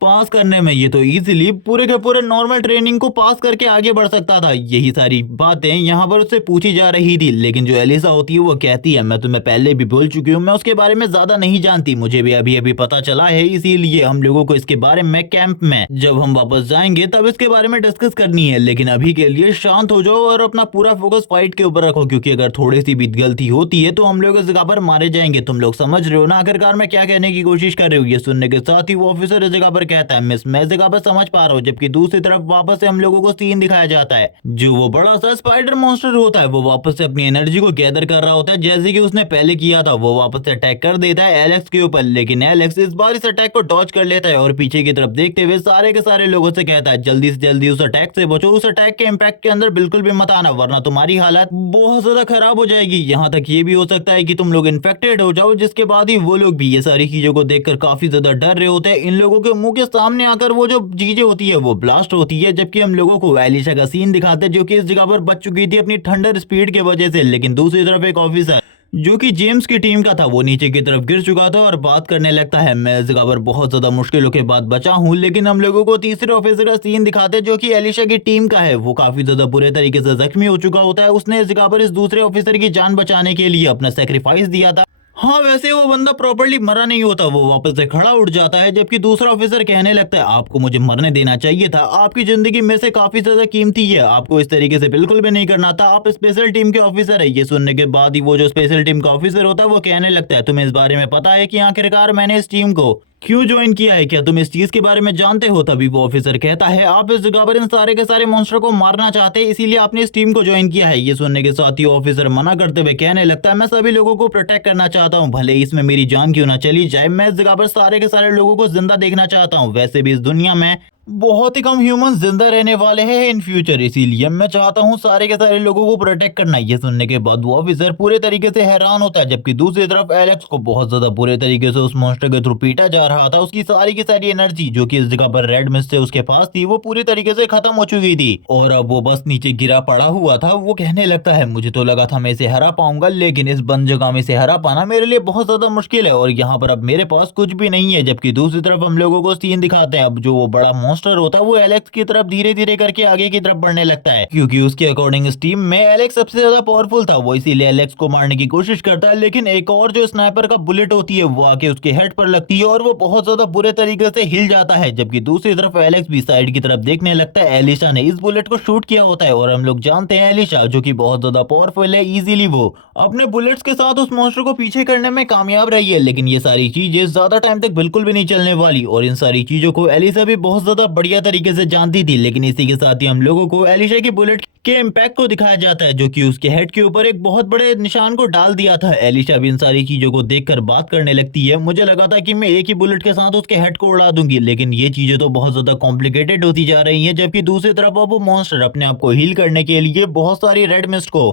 पास करने में। ये तो इजीली पूरे के पूरे नॉर्मल ट्रेनिंग को पास करके आगे बढ़ सकता था। यही सारी बातें यहाँ पर उससे पूछी जा रही थी, लेकिन जो एलिसा होती है वो कहती है, मैं तुम्हें पहले भी बोल चुकी हूँ, मैं उसके बारे में ज्यादा नहीं जानती, मुझे भी अभी अभी पता चला है, इसीलिए हम लोगों को इसके बारे में कैंप में जब हम वापस जाएंगे तब इसके बारे में डिस्कस करनी है। लेकिन अभी के लिए शांत हो जाओ और अपना पूरा फोकस फाइट के ऊपर रखो, क्योंकि अगर थोड़ी सी भी गलती होती है तो हम लोग इस जगह पर मारे जाएंगे। तुम लोग समझ रहे हो ना आखिरकार मैं क्या कहने की कोशिश कर रही हूँ। ये सुनने के साथ ही वो ऑफिसर इस जगह पर कहता है, मिस मैं इस जगह पर समझ पा रहा हूँ। जबकि दूसरी तरफ वापस से हम लोगों को सीन दिखाया जाता है, जो वो बड़ा सा स्पाइडर मॉन्स्टर होता है वो वापस से अपनी एनर्जी को गैदर कर रहा होता है, जैसे कि उसने पहले किया था। वो वापस से अटैक कर देता है एलेक्स के ऊपर, लेकिन एलेक्स इस बार इस अटैक को डॉज कर लेता है और पीछे की तरफ देखते हुए सारे के सारे लोगों से कहता है, जल्दी से जल्दी उस अटैक से बचो, उस अटैक के इम्पैक्ट के अंदर बिल्कुल भी मत आना, वरना तुम्हारी हालत बहुत ज्यादा खराब हो जाएगी। यहाँ तक ये भी हो सकता है कि तुम लोग इन्फेक्टेड हो जाओ, जिसके बाद ही वो लोग भी ये सारी चीजों को देखकर काफी ज्यादा डर रहे होते हैं। इन लोगों के मुंह के सामने आकर वो जो चीजें होती है वो ब्लास्ट होती है, जबकि हम लोगों को एलिशा का सीन दिखाते हैं, जो कि इस जगह पर बच चुकी थी अपनी थंडर स्पीड के वजह से। लेकिन दूसरी तरफ एक ऑफिसर जो कि जेम्स की टीम का था वो नीचे की तरफ गिर चुका था और बात करने लगता है, मैं इस जगह पर बहुत ज्यादा मुश्किलों के बाद बचा हूं। लेकिन हम लोगों को तीसरे ऑफिसर का सीन दिखाते जो कि एलिशा की टीम का है, वो काफी ज्यादा बुरे तरीके से जख्मी हो चुका होता है। उसने इस जगह पर इस दूसरे ऑफिसर की जान बचाने के लिए अपना सेक्रीफाइस दिया था। हाँ, वैसे वो बंदा प्रॉपर्ली मरा नहीं होता, वो वापस से खड़ा उठ जाता है। जबकि दूसरा ऑफिसर कहने लगता है, आपको मुझे मरने देना चाहिए था, आपकी जिंदगी में से काफी ज्यादा कीमती है, आपको इस तरीके से बिल्कुल भी नहीं करना था, आप स्पेशल टीम के ऑफिसर है। ये सुनने के बाद ही वो जो स्पेशल टीम का ऑफिसर होता है वो कहने लगता है, तुम्हें इस बारे में पता है कि आखिरकार मैंने इस टीम को क्यों ज्वाइन किया है, क्या तुम इस चीज के बारे में जानते हो? तभी वो ऑफिसर कहता है, आप इस जगह पर इन सारे के सारे मॉन्स्टर को मारना चाहते हैं, इसीलिए आपने इस टीम को ज्वाइन किया है। ये सुनने के साथ ही ऑफिसर मना करते हुए कहने लगता है, मैं सभी लोगों को प्रोटेक्ट करना चाहता हूँ, भले ही इसमें मेरी जान क्यों ना चली जाए, मैं इस जगह पर सारे के सारे लोगों को जिंदा देखना चाहता हूँ। वैसे भी इस दुनिया में बहुत ही कम ह्यूमन जिंदा रहने वाले हैं इन फ्यूचर, इसीलिए मैं चाहता हूँ सारे के सारे लोगों को प्रोटेक्ट करना। ये सुनने के बाद वो ऑफिसर पूरे तरीके से हैरान होता है। जबकि दूसरी तरफ एलेक्स को बहुत ज्यादा बुरे तरीके से उस मॉन्स्टर के थ्रू पीटा जा रहा था। उसकी सारी की सारी एनर्जी जो कि इस जगह पर रेड मिस्ट से उसके पास थी वो पूरी तरीके से खत्म हो चुकी थी और अब वो बस नीचे गिरा पड़ा हुआ था। वो कहने लगता है, मुझे तो लगा था मैं इसे हरा पाऊंगा, लेकिन इस बंद जगह में इसे हरा पाना मेरे लिए बहुत ज्यादा मुश्किल है और यहाँ पर अब मेरे पास कुछ भी नहीं है। जबकि दूसरी तरफ हम लोगों को सीन दिखाते हैं, अब जो वो बड़ा मॉन्स्टर होता है वो एलेक्स की तरफ धीरे धीरे करके आगे की तरफ बढ़ने लगता है, क्योंकि उसके अकॉर्डिंग इस टीम में एलेक्स सबसे ज्यादा पावरफुल था। वो इसीलिए एलेक्स को मारने की कोशिश करता है, लेकिन एक और जो स्नाइपर का बुलेट होती है वो आके उसके हेड पर लगती है और वो बहुत ज्यादा बुरे तरीके से हिल जाता है। जबकि दूसरी तरफ एलेक्स भी साइड की तरफ देखने लगता है। एलिशा ने इस बुलेट को शूट किया होता है और हम लोग जानते हैं एलिशा जो कि बहुत ज्यादा पावरफुल है, इजीली वो अपने बुलेट्स के साथ उस मॉन्स्टर को पीछे करने में कामयाब रही है। लेकिन ये सारी चीजें ज्यादा टाइम तक बिल्कुल भी नहीं चलने वाली और इन सारी चीजों को एलिशा भी बहुत ज्यादा बढ़िया तरीके से जानती थी। लेकिन इसी के साथ ही हम लोगों को एलिशा की बुलेट के इम्पैक्ट को दिखाया जाता है, जो कि उसके हेड के ऊपर एक बहुत बड़े निशान को डाल दिया था। एलिशा भी इन सारी चीजों को देखकर बात करने लगती है, मुझे लगा था कि मैं एक ही बुलेट के साथ उसके हेड को उड़ा दूंगी, लेकिन ये चीजें तो बहुत ज्यादा कॉम्प्लिकेटेड होती जा रही हैं। जबकि दूसरी तरफ वो मॉन्स्टर अपने आप को हील करने के लिए बहुत सारी रेड मिस्ट को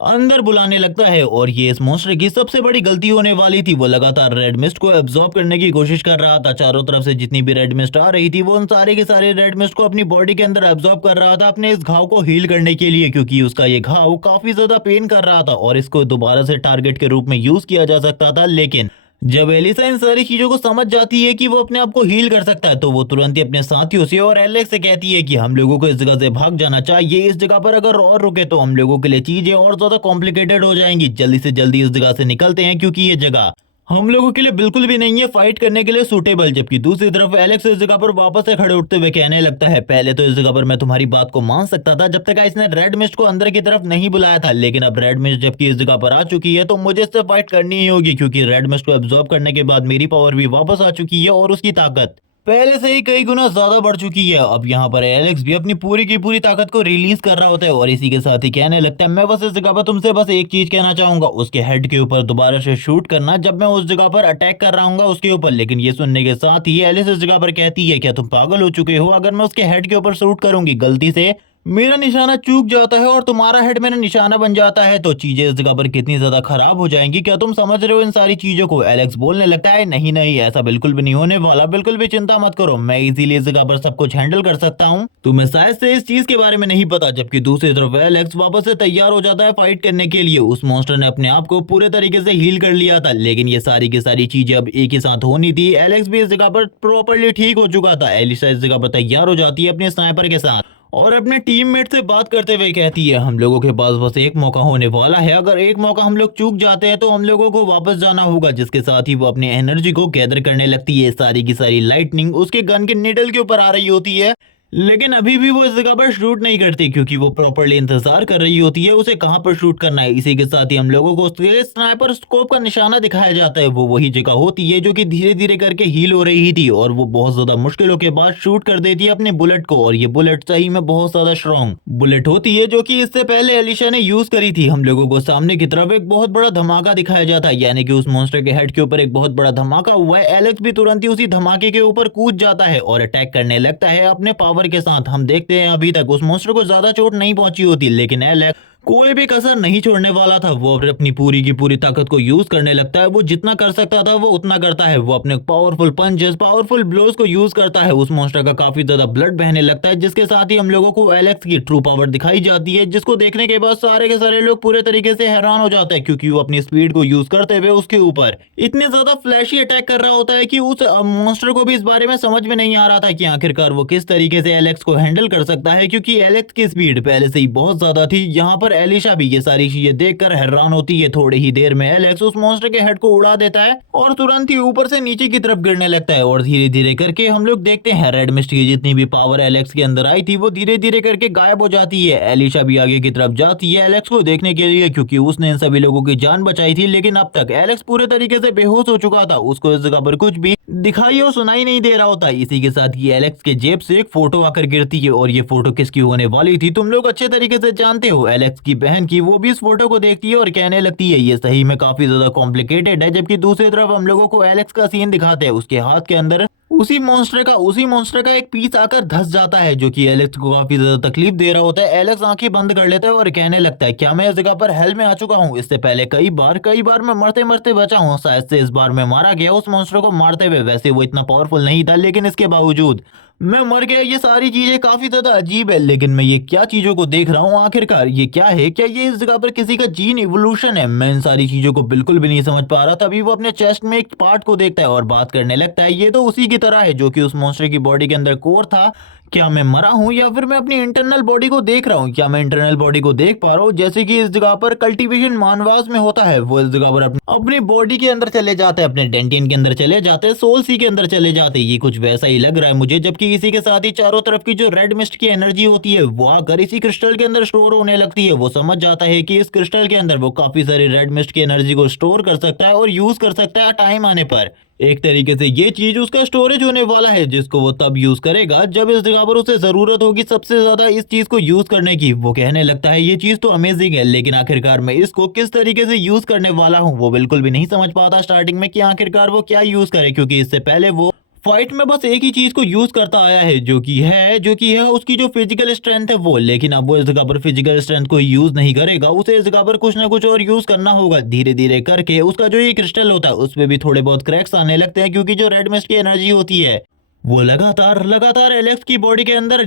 अंदर बुलाने लगता है और ये इस मॉन्स्टर की सबसे बड़ी गलती होने वाली थी। वो लगातार रेड मिस्ट को एब्जॉर्ब करने की कोशिश कर रहा था। चारों तरफ से जितनी भी रेड मिस्ट आ रही थी वो उन सारे के सारे रेड मिस्ट को अपनी बॉडी के अंदर एब्जॉर्ब कर रहा था अपने इस घाव को हील करने के लिए, क्योंकि उसका ये घाव काफी ज्यादा पेन कर रहा था और इसको दोबारा से टारगेट के रूप में यूज किया जा सकता था। लेकिन जब एलिसा इन सारी चीजों को समझ जाती है कि वो अपने आप को हील कर सकता है, तो वो तुरंत ही अपने साथियों से और एलेक्स से कहती है कि हम लोगों को इस जगह से भाग जाना चाहिए। इस जगह पर अगर और रुके तो हम लोगों के लिए चीजें और ज्यादा कॉम्प्लिकेटेड हो जाएंगी। जल्दी से जल्दी इस जगह से निकलते हैं, क्योंकि ये जगह हम लोगों के लिए बिल्कुल भी नहीं है फाइट करने के लिए सूटेबल। जबकि दूसरी तरफ एलेक्स इस जगह पर वापस से खड़े उठते हुए कहने लगता है, पहले तो इस जगह पर मैं तुम्हारी बात को मान सकता था जब तक इसने रेड मिस्ट को अंदर की तरफ नहीं बुलाया था, लेकिन अब रेड मिस्ट जबकि इस जगह पर आ चुकी है तो मुझे इससे फाइट करनी ही होगी, क्योंकि रेड मिस्ट को एब्जॉर्ब करने के बाद मेरी पावर भी वापस आ चुकी है और उसकी ताकत पहले से ही कई गुना ज्यादा बढ़ चुकी है। अब यहाँ पर एलेक्स भी अपनी पूरी की पूरी ताकत को रिलीज कर रहा होता है और इसी के साथ ही कहने लगता है, मैं बस इस जगह पर तुमसे बस एक चीज कहना चाहूंगा, उसके हेड के ऊपर दोबारा से शूट करना जब मैं उस जगह पर अटैक कर रहा हूँ उसके ऊपर। लेकिन ये सुनने के साथ ही एलिस इस जगह पर कहती है, क्या तुम पागल हो चुके हो? अगर मैं उसके हेड के ऊपर शूट करूंगी गलती से मेरा निशाना चूक जाता है और तुम्हारा हेड मेरा निशाना बन जाता है तो चीजें इस जगह पर कितनी ज्यादा खराब हो जाएंगी, क्या तुम समझ रहे हो इन सारी चीजों को? एलेक्स बोलने लगता है, नहीं नहीं ऐसा बिल्कुल भी नहीं होने वाला, बिल्कुल भी चिंता मत करो, मैं इजीली इस जगह पर सब कुछ हैंडल कर सकता हूँ। तुम्हें शायद से इस चीज के बारे में नहीं पता। जबकि दूसरी तरफ एलेक्स वापस से तैयार हो जाता है फाइट करने के लिए। उस मॉन्स्टर ने अपने आप को पूरे तरीके से हील कर लिया था, लेकिन ये सारी की सारी चीजें अब एक ही साथ होनी थी। एलेक्स भी इस जगह पर प्रॉपरली ठीक हो चुका था। एलिसा इस जगह पर तैयार हो जाती है अपने स्नाइपर के साथ और अपने टीममेट से बात करते हुए कहती है, हम लोगों के पास बस एक मौका होने वाला है, अगर एक मौका हम लोग चूक जाते हैं तो हम लोगों को वापस जाना होगा। जिसके साथ ही वो अपनी एनर्जी को गैदर करने लगती है। सारी की सारी लाइटनिंग उसके गन के निडल के ऊपर आ रही होती है, लेकिन अभी भी वो इस जगह पर शूट नहीं करती क्योंकि वो प्रॉपरली इंतजार कर रही होती है उसे कहां पर शूट करना है। इसी के साथ ही हम लोगों को उसके स्नाइपर स्कोप का निशाना दिखाया जाता है। वो वही जगह होती है जो कि धीरे धीरे करके हील हो रही थी और वो बहुत ज्यादा मुश्किलों के बाद शूट कर देती है अपने बुलेट को। और ये बुलेट सही में बहुत ज्यादा स्ट्रॉन्ग बुलेट होती है जो कि इससे पहले एलिशा ने यूज करी थी। हम लोगों को सामने की तरफ एक बहुत बड़ा धमाका दिखाया जाता है, यानी कि उस मॉन्स्टर के हेड के ऊपर एक बहुत बड़ा धमाका हुआ है। एलेक्स भी तुरंत ही उसी धमाके के ऊपर कूद जाता है और अटैक करने लगता है अपने पावर के साथ। हम देखते हैं अभी तक उस मॉन्स्टर को ज्यादा चोट नहीं पहुंची होती, लेकिन एलेक्स कोई भी कसर नहीं छोड़ने वाला था। वो अपनी पूरी की पूरी ताकत को यूज करने लगता है। वो जितना कर सकता था वो उतना करता है। वो अपने पावरफुल पंचेस पावरफुल ब्लोज को यूज करता है। उस मॉन्स्टर का काफी ज्यादा ब्लड बहने लगता है, जिसके साथ ही हम लोगों को एलेक्स की ट्रू पावर दिखाई जाती है, जिसको देखने के बाद सारे के सारे लोग पूरे तरीके से हैरान हो जाते हैं क्योंकि वो अपनी स्पीड को यूज करते हुए उसके ऊपर इतने ज्यादा फ्लैशी अटैक कर रहा होता है कि उस मॉन्स्टर को भी इस बारे में समझ में नहीं आ रहा था कि आखिरकार वो किस तरीके से एलेक्स को हैंडल कर सकता है, क्योंकि एलेक्स की स्पीड पहले से ही बहुत ज्यादा थी। यहाँ पर एलिशा भी ये सारी चीजें देखकर हैरान होती है। थोड़ी ही देर में एलेक्स उस मॉन्स्टर के हेड को उड़ा देता है और तुरंत ही ऊपर से नीचे की तरफ गिरने लगता है और धीरे धीरे करके हम लोग देखते हैं रेड मिस्ट की जितनी भी पावर एलेक्स के अंदर आई थी वो धीरे धीरे करके गायब हो जाती है। एलिशा भी आगे की तरफ जाती है एलेक्स को देखने के लिए क्योंकि उसने इन सभी लोगों की जान बचाई थी, लेकिन अब तक एलेक्स पूरे तरीके से बेहोश हो चुका था। उसको इस जगह पर कुछ भी दिखाई और सुनाई नहीं दे रहा होता। इसी के साथ ही एलेक्स के जेब से एक फोटो आकर गिरती है और ये फोटो किसकी होने वाली थी तुम लोग अच्छे तरीके से जानते हो, एलेक्स की बहन की। वो भी इस फोटो को देखती है और कहने लगती है ये सही में काफी ज्यादा कॉम्प्लिकेटेड है। जबकि दूसरी तरफ हम लोगों को एलेक्स का सीन दिखाते हैं, उसके हाथ के अंदर उसी मॉन्स्टर का एक पीस आकर धस जाता है जो कि एलेक्स को काफी ज्यादा तकलीफ दे रहा होता है। एलेक्स आंखें बंद कर लेता है और कहने लगता है, क्या मैं इस जगह पर हेल में आ चुका हूँ? इससे पहले कई बार मैं मरते मरते बचा हूँ, शायद से इस बार मैं मारा गया उस मॉन्स्टर को मारते हुए। वैसे वो इतना पावरफुल नहीं था लेकिन इसके बावजूद मैं मर गया। ये सारी चीजें काफी ज्यादा अजीब है, लेकिन मैं ये क्या चीजों को देख रहा हूँ? आखिरकार ये क्या है? क्या ये इस जगह पर किसी का जीन इवोल्यूशन है? मैं इन सारी चीजों को बिल्कुल भी नहीं समझ पा रहा। तभी वो अपने चेस्ट में एक पार्ट को देखता है और बात करने लगता है, ये तो उसी की तरह है जो कि उस मॉन्स्टर की बॉडी के अंदर कोर था। क्या मैं मरा हूं या फिर मैं अपनी इंटरनल बॉडी को देख रहा हूं? क्या मैं इंटरनल बॉडी को देख पा रहा हूं? जैसे कि इस जगह पर कल्टीवेशन मानवास में होता है, वो इस जगह पर अपनी बॉडी के अंदर चले जाते हैं, अपने डेंटियन के अंदर चले जाते हैं, सोल सी के अंदर चले जाते हैं। ये कुछ वैसा ही लग रहा है मुझे। जबकि इसी के साथ ही चारों तरफ की जो रेड मिस्ट की एनर्जी होती है वो आकर इसी क्रिस्टल के अंदर स्टोर होने लगती है। वो समझ जाता है कि इस क्रिस्टल के अंदर वो काफी सारी रेड मिस्ट की एनर्जी को स्टोर कर सकता है और यूज कर सकता है टाइम आने पर। एक तरीके से ये चीज उसका स्टोरेज होने वाला है जिसको वो तब यूज करेगा जब इस जगह पर उसे जरूरत होगी सबसे ज्यादा इस चीज को यूज करने की। वो कहने लगता है ये चीज तो अमेजिंग है, लेकिन आखिरकार मैं इसको किस तरीके से यूज करने वाला हूँ वो बिल्कुल भी नहीं समझ पाता स्टार्टिंग में कि आखिरकार वो क्या यूज करे, क्योंकि इससे पहले वो फाइट में बस एक ही चीज को यूज करता आया है जो कि है उसकी जो फिजिकल स्ट्रेंथ है वो। लेकिन अब वो इस जगह पर फिजिकल स्ट्रेंथ को यूज नहीं करेगा, उसे इस जगह पर कुछ ना कुछ और यूज करना होगा। धीरे धीरे करके उसका जो ये क्रिस्टल होता है उसमें भी थोड़े बहुत क्रैक्स आने लगते हैं क्योंकि जो रेड मिस्ट की एनर्जी होती है वो लगातार एलेक्स की बॉडी के अंदर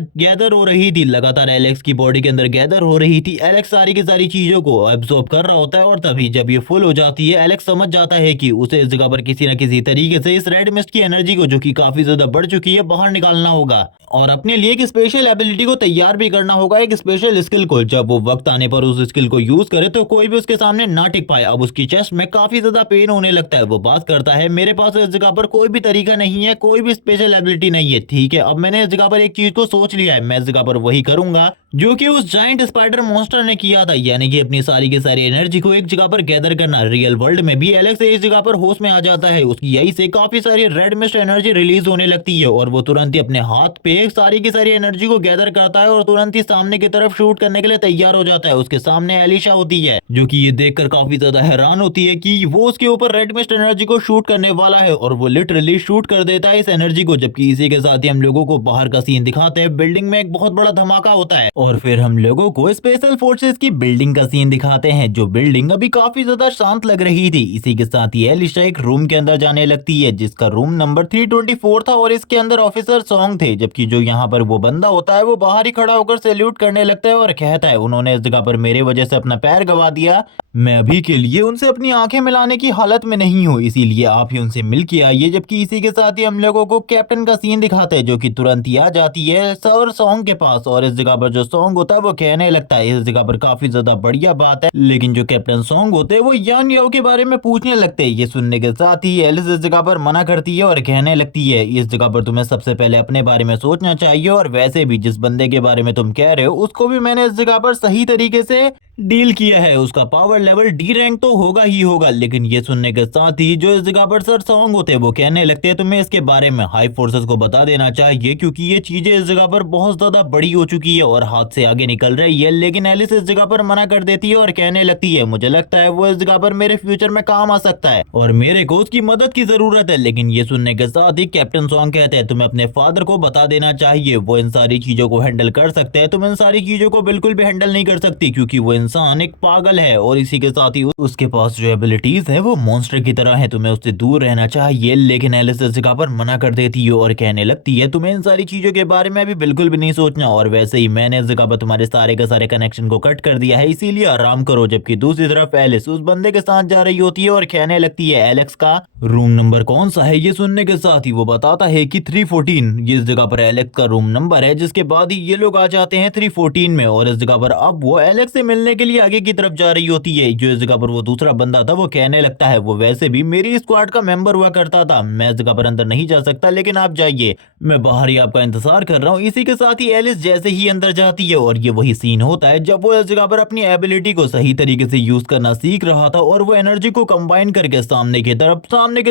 गैदर हो रही थी। एलेक्स सारी की सारी चीजों को एब्जॉर्ब कर रहा होता है और तभी जब ये फुल हो जाती है एलेक्स समझ जाता है कि उसे इस जगह पर किसी न किसी तरीके से इस रेड मिस्ट की एनर्जी को जो कि काफी ज्यादा बढ़ चुकी है बाहर निकालना होगा और अपने लिए एक स्पेशल एबिलिटी को तैयार भी करना होगा, एक स्पेशल स्किल को। जब वो वक्त आने पर उस स्किल को यूज करे तो कोई भी उसके सामने ना टिक पाए। अब उसकी चेस्ट में काफी ज्यादा पेन होने लगता है। वो बात करता है, मेरे पास इस जगह पर कोई भी तरीका नहीं है, कोई भी स्पेशल एबिलिटी नहीं है। ठीक है, अब मैंने इस जगह पर एक चीज को सोच लिया है, मैं इस जगह पर वही करूंगा जो कि उस जाइंट स्पाइडर मॉन्स्टर ने किया था, यानी कि अपनी सारी की सारी एनर्जी को एक जगह पर गैदर करना। रियल वर्ल्ड में भी एलेक्स इस जगह पर होश में आ जाता है, उसकी यही से काफी सारी रेड मिस्ट एनर्जी रिलीज होने लगती है और वो तुरंत ही अपने हाथ पे सारी की सारी एनर्जी को गैदर करता है और तुरंत ही सामने की तरफ शूट करने के लिए तैयार हो जाता है। उसके सामने एलिशा होती है, जो कि ये देखकर काफी ज्यादा हैरान होती है कि वो उसके ऊपर रेड मिस्ट एनर्जी को शूट करने वाला है और वो लिटरली शूट कर देता है इस एनर्जी को। जबकि इसी के साथ ही हम लोगों को बाहर का सीन दिखाते हैं, बिल्डिंग में एक बहुत बड़ा धमाका होता है और फिर हम लोगों को स्पेशल फोर्सेस की बिल्डिंग का सीन दिखाते हैं, जो बिल्डिंग अभी काफी ज्यादा शांत लग रही थी। इसी के साथ ही एलिशा एक रूम के अंदर जाने लगती है, जिसका रूम नंबर 324 था और इसके अंदर ऑफिसर सॉन्ग थे। जबकि जो यहाँ पर वो बंदा होता है वो बाहर ही खड़ा होकर सैल्यूट करने लगता है और कहता है, उन्होंने इस जगह पर मेरे वजह से अपना पैर गवा दिया, मैं अभी के लिए उनसे अपनी आंखें मिलाने की हालत में नहीं हूँ, इसीलिए आप ही उनसे मिल के आइए। जबकि इसी के साथ ही हम लोगों को कैप्टन का सीन दिखाते हैं, जो कि तुरंत ही आ जाती है सर सॉन्ग के पास और इस जगह पर जो सॉन्ग होता है वो कहने लगता है इस जगह पर काफी ज्यादा बढ़िया बात है। लेकिन जो कैप्टन सॉन्ग होते हैं वो यान याओ के बारे में पूछने लगते हैं। ये सुनने के साथ ही एलिस इस जगह पर मना करती है और कहने लगती है, इस जगह पर तुम्हें सबसे पहले अपने बारे में सोचना चाहिए और वैसे भी जिस बंदे के बारे में तुम कह रहे हो उसको भी मैंने इस जगह पर सही तरीके से डील किया है, उसका पावर लेवल डी रैंक तो होगा ही होगा। लेकिन ये सुनने के साथ ही जो इस जगह पर सर सॉन्ग होते हैं वो कहने लगते हैं, तुम्हें इसके बारे में हाई फोर्सेस को बता देना चाहिए, क्योंकि ये चीजें इस जगह पर बहुत ज्यादा बड़ी हो चुकी है और हाथ से आगे निकल रही है। लेकिन एलिस इस जगह पर मना कर देती है और कहने लगती है, मुझे लगता है वो इस जगह पर मेरे फ्यूचर में काम आ सकता है और मेरे को उसकी मदद की जरूरत है। लेकिन ये सुनने के साथ ही कैप्टन सॉन्ग कहते हैं, तुम्हें अपने फादर को बता देना चाहिए, वो इन सारी चीजों को हैंडल कर सकते हैं, तुम इन सारी चीजों को बिल्कुल भी हैंडल नहीं कर सकती, क्योंकि वो इंसान एक पागल है और इसी के साथ ही उसके पास जो एबिलिटीज है वो मॉन्स्टर की तरह है, तुम्हें उससे दूर रहना चाहिए। लेकिन एलिस इस जगह पर मना कर देती है और कहने लगती है, तुम्हें इन सारी चीजों के बारे में अभी बिल्कुल भी नहीं सोचना और वैसे ही मैंने इस जगह पर तुम्हारे सारे के सारे कनेक्शन को कट कर दिया है, इसीलिए आराम करो। जबकि दूसरी तरफ एलिस उस बंदे के साथ जा रही होती है और कहने लगती है, एलेक्स का रूम नंबर कौन सा है? ये सुनने के साथ ही वो बताता है कि 314, ये इस जगह पर एलेक्स का रूम नंबर है। जिसके बाद ही ये लोग आ जाते हैं 314 में और इस जगह पर अब वो एलेक्स से मिलने के लिए आगे की तरफ जा रही होती है। जो इस जगह पर वो दूसरा बंदा था वो कहने लगता है, वो वैसे भी मेरी स्क्वाड का मेंबर हुआ करता था, मैं इस जगह पर अंदर नहीं जा सकता, लेकिन आप जाइए, मैं बाहर ही आपका इंतजार कर रहा हूँ। इसी के साथ ही एलिस जैसे ही अंदर जाती है और ये वही सीन होता है जब वो इस जगह पर अपनी एबिलिटी को सही तरीके से यूज करना सीख रहा था और वो एनर्जी को कंबाइन करके सामने की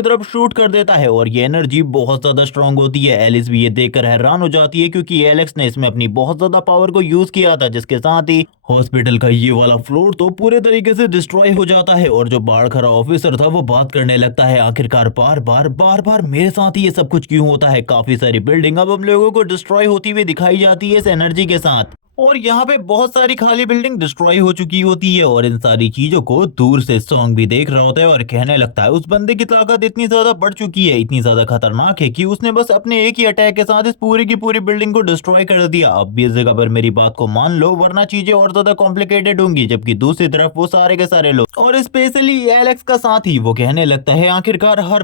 तरफ शूट कर देता है और ये एनर्जी बहुत ज्यादा स्ट्रांग होती है। एलिस भी ये देखकर हैरान हो जाती है, क्योंकि एलेक्स ने इसमें अपनी बहुत ज्यादा पावर को यूज किया था, जिसके साथ ही हॉस्पिटल का ये वाला फ्लोर तो पूरे तरीके से डिस्ट्रॉय हो जाता है। और जो बाहर खड़ा ऑफिसर था वो बात करने लगता है, आखिरकार बार बार मेरे साथ ही ये सब कुछ क्यों होता है? काफी सारी बिल्डिंग अब हम लोगों को डिस्ट्रॉय होती हुई दिखाई जाती है इस एनर्जी के साथ, और यहाँ पे बहुत सारी खाली बिल्डिंग डिस्ट्रॉय हो चुकी होती है और इन सारी चीजों को दूर से सॉन्ग भी देख रहा होता है और कहने लगता है, उस बंदे की ताकत इतनी ज्यादा बढ़ चुकी है, इतनी ज्यादा खतरनाक है कि उसने बस अपने एक ही अटैक के साथ इस पूरी की पूरी बिल्डिंग को डिस्ट्रॉय कर दिया। अब भी इस जगह पर मेरी बात को मान लो, वरना चीजें और ज्यादा कॉम्प्लिकेटेड होंगी। जबकि दूसरी तरफ वो सारे के सारे लोग और स्पेशली एलेक्स का साथ ही वो कहने लगता है, आखिरकार हर